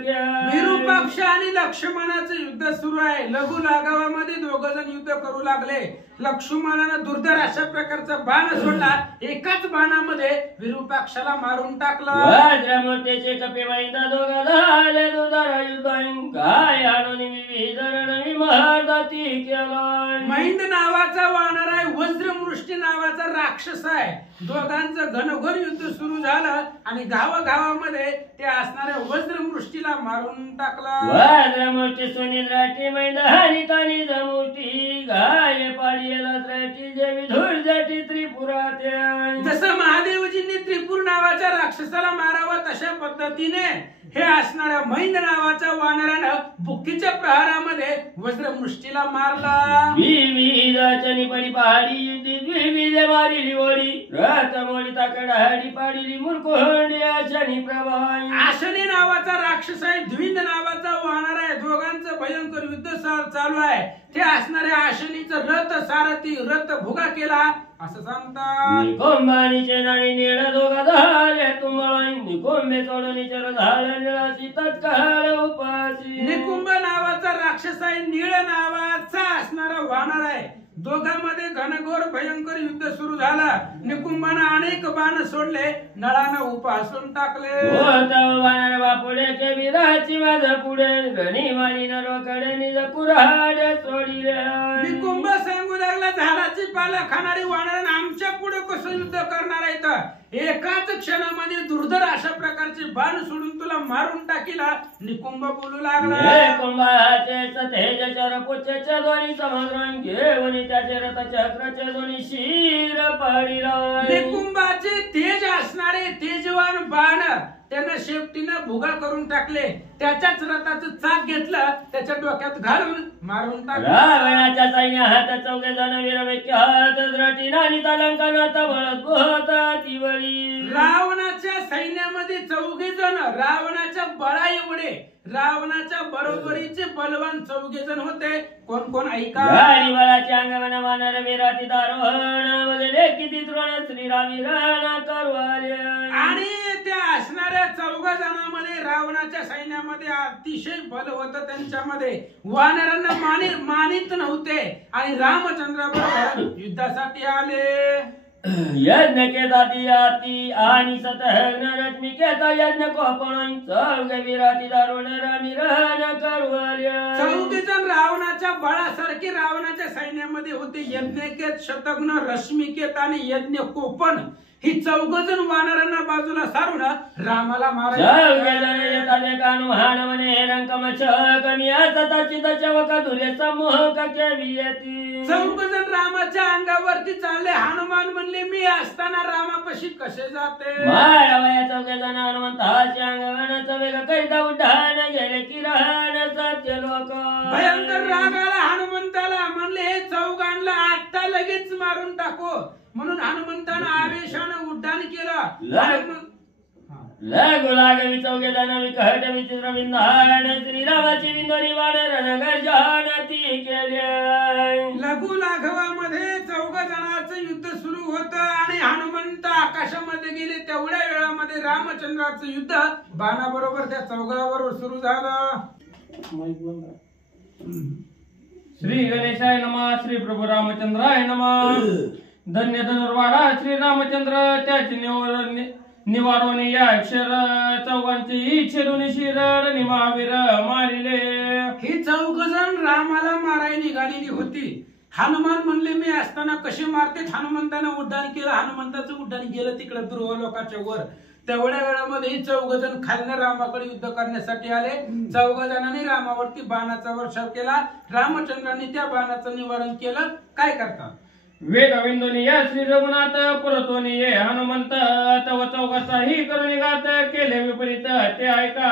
विरूपाक्ष आणि लक्ष्मणाचं युद्ध सुरू आहे. लघु लागावामध्ये 2 जण युद्ध करू लागले. लक्ष्मणानं दुर्धर अशा प्रकारचा बाण सोडला, एकाच बाणामध्ये विरूपाक्षाला मारून टाकला. वज्रमूर्तीचे कपिवाईंदा दोघा झाले दुधारा युद्धाईन काय आणून विविध रणवी महादाती केला. महिंद नावाचा वानर आहे, वज्रमृष्टी नावाचा राक्षस आहे. दोघांचं घनघोर युद्ध सुरू झालं आणि गावागावामध्ये ते असणाऱ्या वज्रमृष्टीला मारून टाकला. वज्रमूर्ती सुनील मैंद हरी तानी जमूर्ती गाय पाडीला त्राटी जेवी धूळ जाती त्रिपुरात्या. जसं महादेवजींनी त्रिपुर नावाच्या राक्षसाला मारावं तशा पद्धतीने हे असणाऱ्या महिंद नावाच्या वानरानं बुक्कीच्या प्रहारामध्ये वज्रमृष्टीला मारला. विविधाचनी पडी पहाडी युद्धी द्विविधे मारिली वडी रात मोडी ताकड हाडी पाडीली मुरकोंड्याचनी प्रभाई. आशनी नावाचा राक्षस आहे, द्विंद नावाचा वानर आहे. दोघांचं भयंकर युद्ध चालू आहे. ते असणाऱ्या आशनीचं रथ सारथी रथ भुगा केला असं सांगतात. निकोंबानी चेनानी निळ दोघा झाले तुम्हाला निकोंबे सोडून चर झाले निळाची तत्काळ उपासी. निकुंभ नावाचा राक्षस आहे, निळ नावाचा असणारा वानर आहे. दोघांमध्ये घनघोर भयंकर युद्ध सुरू झालं. निकुंभानं अनेक बाण सोडले, नळानं उपहासून टाकले. वानर बापुडे के विराची माझ पुढे गणी वाणी नरकडे निज कुऱ्हाडे सोडिले. निकुंभ सांगू लागला, झाडाची पालं खाणारी वानर आमच्या पुढे कसं युद्ध करणार आहे तर एकाच क्षणामध्ये दुर्धर अशा प्रकारचे बाण सोडून तुला मारून टाकीला. निकुंभ बोलू लागला, कुंभाचे तेज चर पुच्छेच्या दोन्ही समुद्रान घेऊन त्याचे रथ चक्राचे दोन्ही शिर पाडिला. निकुंभाचे तेज असणारे तेजवान बाण त्यानं शेपटीनं भुगा करून टाकले. त्याच्याच रथाचं चाक घेतलं, त्याच्या डोक्यात घालून मारून टाकलं. रावणाच्या सैन्य हात चौघे जण वीरवेक्य हात द्रटी नानी तलंकनात बळत होता ती बळी. रावणाच्या सैन्यामध्ये 4 जण रावणाच्या बळा एवढे रावणाच्या बरोबरीचे बलवान 4 जण होते. कोण कोण ऐका. गाडी बळाचे अंगवन वानर विराती दारोहण मध्ये किती द्रोण श्रीराम रण करवाले. आणि त्या असणाऱ्या 4 जणांमध्ये रावणाच्या सैन्यामध्ये अतिशय बल होतं. त्यांच्यामध्ये वानरांना मानित नव्हते आणि रामचंद्राबरोबर युद्धासाठी आले. यज्ञ केदाती आती आणि सतहग्न रश्मी केता यज्ञ कोपण चौघे विराती दारुण रामी रण करवाल्या. 4 जण रावणाच्या बळासारखे रावणाच्या सैन्यामध्ये होते. यज्ञकेत शतघ्न रश्मिकेत आणि यज्ञ कोपण ही 4 जण वानरांना बाजूला सारून रामाला मारायचे. कान म्हणे रंकमच कमी असताची दचवका धुले समूह कवियती. 4 जण रामाच्या अंगावरती चालले. हनुमान म्हणले, मी असताना रामापाशी कसे जाते. मायावया 4 जण हनुमंताच्या अंगवनाचा वेग कैदा उड्डाण गेले किरण सत्य लोक. भयंकर राग आला हनुमंताला. म्हणले, हे 4 आता लगेच मारून टाको. म्हणून हनुमंतानं आवेशानं उड्डाण केलं. लगू लागवी 4 जण विकट विचित्र विंधान श्रीरामाची विंदोरी वानर नगर जानती केले. लघु लाघवामध्ये 4 जणांचं युद्ध सुरू होतं आणि हनुमंत आकाशामध्ये गेले. तेवढ्या वेळामध्ये रामचंद्राचं युद्ध बाणाबरोबर त्या 4 बरोबर सुरू झालं. श्री गणेशाय नमः. श्री प्रभू रामचंद्राय नमः. धन्य धनुर्वाडा श्री रामचंद्र त्याची निवारून या अक्षर 4 छेदून शिर महावीर मारिले. ही 4 जण रामाला मारायला निघालेली होती. हनुमान म्हणले, मी असताना कसे मारते. हनुमंतानं उड्डाण केलं. हनुमंताचं उड्डाण गेलं तिकडे ध्रुव लोकांच्या वर. तेवढ्या वेळामध्ये ही 4 जण खालनं रामाकडे युद्ध करण्यासाठी आले. 4 जणांनी रामावरती बाणाचा वर्षाव केला. रामचंद्रांनी त्या बाणाचं निवारण केलं. काय करतात. वेद विंदोनी या श्री रघुनाथ पुरतोनी ये हनुमंत तव 4 करून घात केले विपरीत ते ऐका.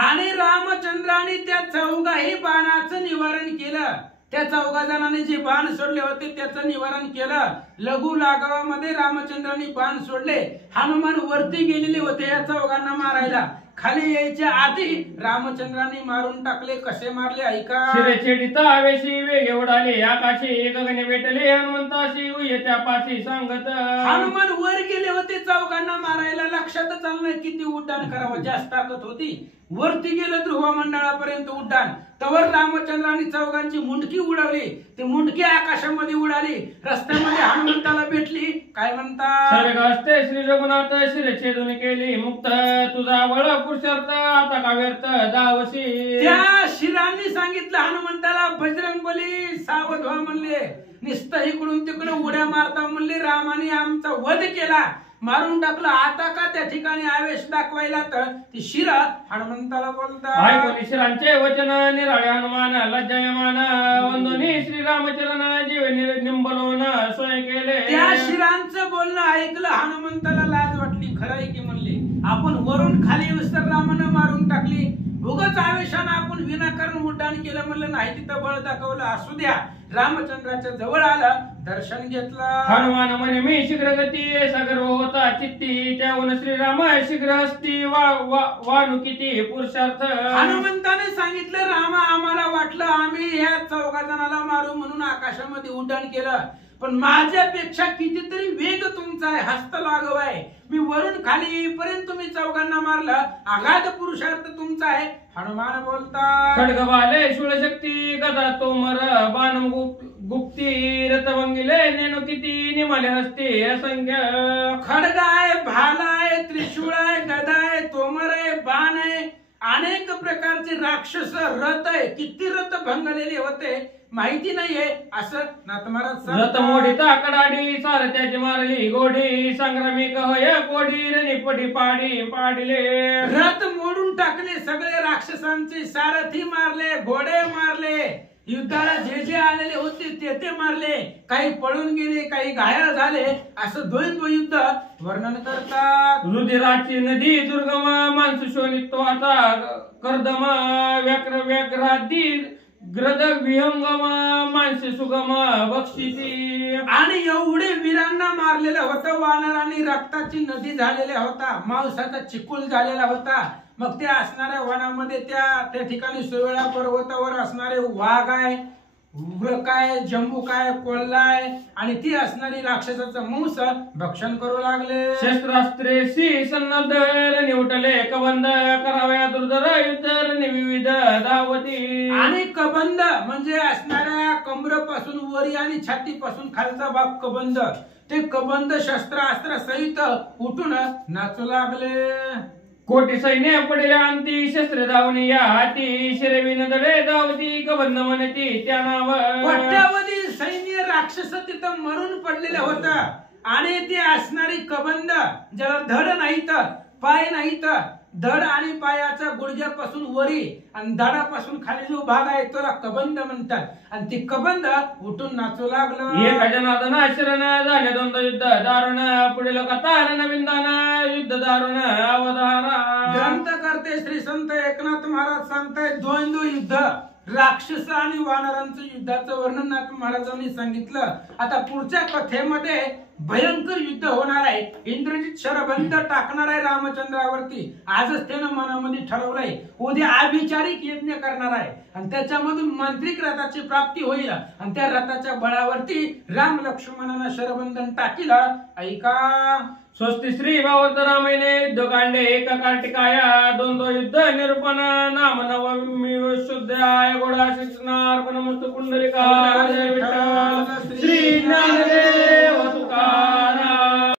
आणि रामचंद्राने त्या 4 बाणाचं निवारण केलं. त्या 4 जणांनी जे बाण सोडले होते त्याचं निवारण केलं. लघु लाघवामध्ये रामचंद्रांनी बाण सोडले. हनुमान वरती गेलेले होते या 4 मारायला. खाली यायच्या आधी रामचंद्रांनी मारून टाकले. कसे मारले ऐका. शिरे छेडिता आवेशी वेग उडाले आकाशी गगने भेटले हनुमंताशी येत्या पाशी सांगत. हनुमान वर गेले होते 4 मारायला. लक्षातच आलं नाही किती उड्डाण करावं, जास्त ताकद होती. वरती गेलं ध्रुव मंडळापर्यंत उड्डाण, तवर रामचंद्रांनी चौघांची मुंडकी उडवली. ती मुंडकी आकाशामध्ये उडाली, रस्त्यामध्ये हनुमंताला भेटली. काय म्हणतात? सर्ग हस्ते श्री रघुनाथ शिरछेदून केली मुक्त, तुझा बळ पुरुषार्थ आता का व्यर्थ धावशी. त्या शिरांनी सांगितलं हनुमंताला, बजरंगबली सावध व्हा म्हणले. नुसतं इकडून तिकडे उड्या मारता म्हणले, रामाने आमचा वध केला, मारून टाकलं. आता का त्या ठिकाणी आवेश दाखवायला? तर ती शिरा हनुमंताला बोलतात, ऐकून शिरांचे वचन निराळे हनुमान लज्जायमान, वंदोनी श्रीरामचरण जीव निंबलोन सोय केले. त्या शिरांचं बोलणं ऐकलं, हनुमंताला लाज वाटली. खरं आहे की म्हणले, आपण वरून खाली विस्तर रामानं मारून टाकली, उगाच आवेशानं आपण विनाकारण उड्डाण केलं. म्हणलं नाही, तिथं बळ दाखवलं, असू द्या. रामचंद्राच्या जवळ आला, दर्शन घेतलं. हनुमान म्हणे मी शीघ्र गती, सागर होता चित्ती, त्याहून श्रीराम शीघ्र हस्ती, वाणू किती पुरुषार्थ. हनुमंताने सांगितलं, रामा आम्हाला वाटलं आम्ही ह्या 14 जणाला मारू म्हणून आकाशामध्ये उड्डाण केलं, पण माझ्यापेक्षा कितीतरी वेग तुमचा आहे, हस्त लाघव आहे. मी वरून खाली येईपर्यंत तुम्ही 14 मारलं, अगाध पुरुषार्थ तुमचा आहे. हनुमान बोलतात, खड्ग बाले शूळशक्ती, गदा तोमर बाण गुप्ती, रथभंगिले नेणू किती, निमाले हस्ती असंख्य. खड्ग आहे, भाला आहे, त्रिशूळ आहे, गदा आहे, तोमर आहे, बाण आहे, अनेक प्रकारचे राक्षस, रथ आहे. किती रथ भंगलेले होते माहिती नाहीये. असं नाथमहाराज रथ मोडीता कडाडी, सारथ्याची मारली गोडी, संग्रामिक होय कोडी, रणी पाडी पाडले. रथ मोडून टाकले, सगळे राक्षसांचे सारथी मारले, घोडे मारले, युद्धाला जे जे आलेले होते ते मारले, काही पळून गेले, काही घायल झाले. असं द्वैद्व युद्ध वर्णन करतात. रुधिराची नदी दुर्गम, माणसू शोनित्वाचा कर्दम, व्याघ्रादी ग्रद विहंगम, माणसे सुगम बक्षिती. आणि एवढे वीरांना मारलेलं होतं, वानरांनी रक्ताची नदी झालेल्या होता, मांसाचा चिकुल झालेला होता. मग त्या असणाऱ्या वनामध्ये त्या ठिकाणी सुवेळा पर्वतावर असणारे वाघ आहे, उग्र काय, जंबू काय, कोल्हा आहे, आणि ती असणारी राक्षसाचं मांस भक्षण करू लागले. शस्त्रास्त्रेशी सन्नद्ध निवटले कबंध, कराव्या दुर्धर युद्ध विविध धावती. आणि कबंध म्हणजे असणाऱ्या कमरेपासून वरी आणि छातीपासून खालचा भाग कबंध, ते कबंध शस्त्रास्त्र सहित उठून नाचू लागले. कोटी सैन्य पडल्या अंती, शस्त्र धावणी या हाती, शिरविन दडे धावती, कबंध म्हणती त्या नाव. कोट्यावधी सैन्य राक्षस तिथं मरून पडलेलं होतं, आणि ते असणारी कबंध, ज्याला धड नाहीत, पाय नाहीत, धड आणि पायाचा गुडघ्यापासून वरी आणि धडापासून खाली जो भाग आहे त्याला कबंध म्हणतात. आणि ती कबंध उठून नाचू लागलं. एका जनार्दना शरण झाले द्वंद्व युद्ध दारुण, पुढील कथा नविंदान युद्ध दारुण अवधारा. ग्रंथ करते श्री संत एकनाथ महाराज सांगतायत, द्वंद्व युद्ध, राक्षस आणि वानरांचं युद्धाचं वर्णन नाथ महाराजांनी सांगितलं. आता पुढच्या कथेमध्ये भयंकर युद्ध होणार आहे. इंद्रजित शरबंध टाकणार आहे रामचंद्रावरती. आजच त्यानं मनामध्ये ठरवलंय, उद्या अभिचारिक यज्ञ करणार आहे, आणि त्याच्यामधून मांत्रिक रथाची प्राप्ती होईल, आणि त्या रथाच्या बळावरती राम लक्ष्मणांना शरबंधन टाकील. ऐका, स्वस्ति श्री भावर्त रामायणे युद्धकांडे एक कार्तिकाया द्वंद्व युद्ध निरूपण नाम नवमी शुद्धाय गोडा कृष्णार्पणमस्तु पुंडलिका श्री ज्ञानदेव तुका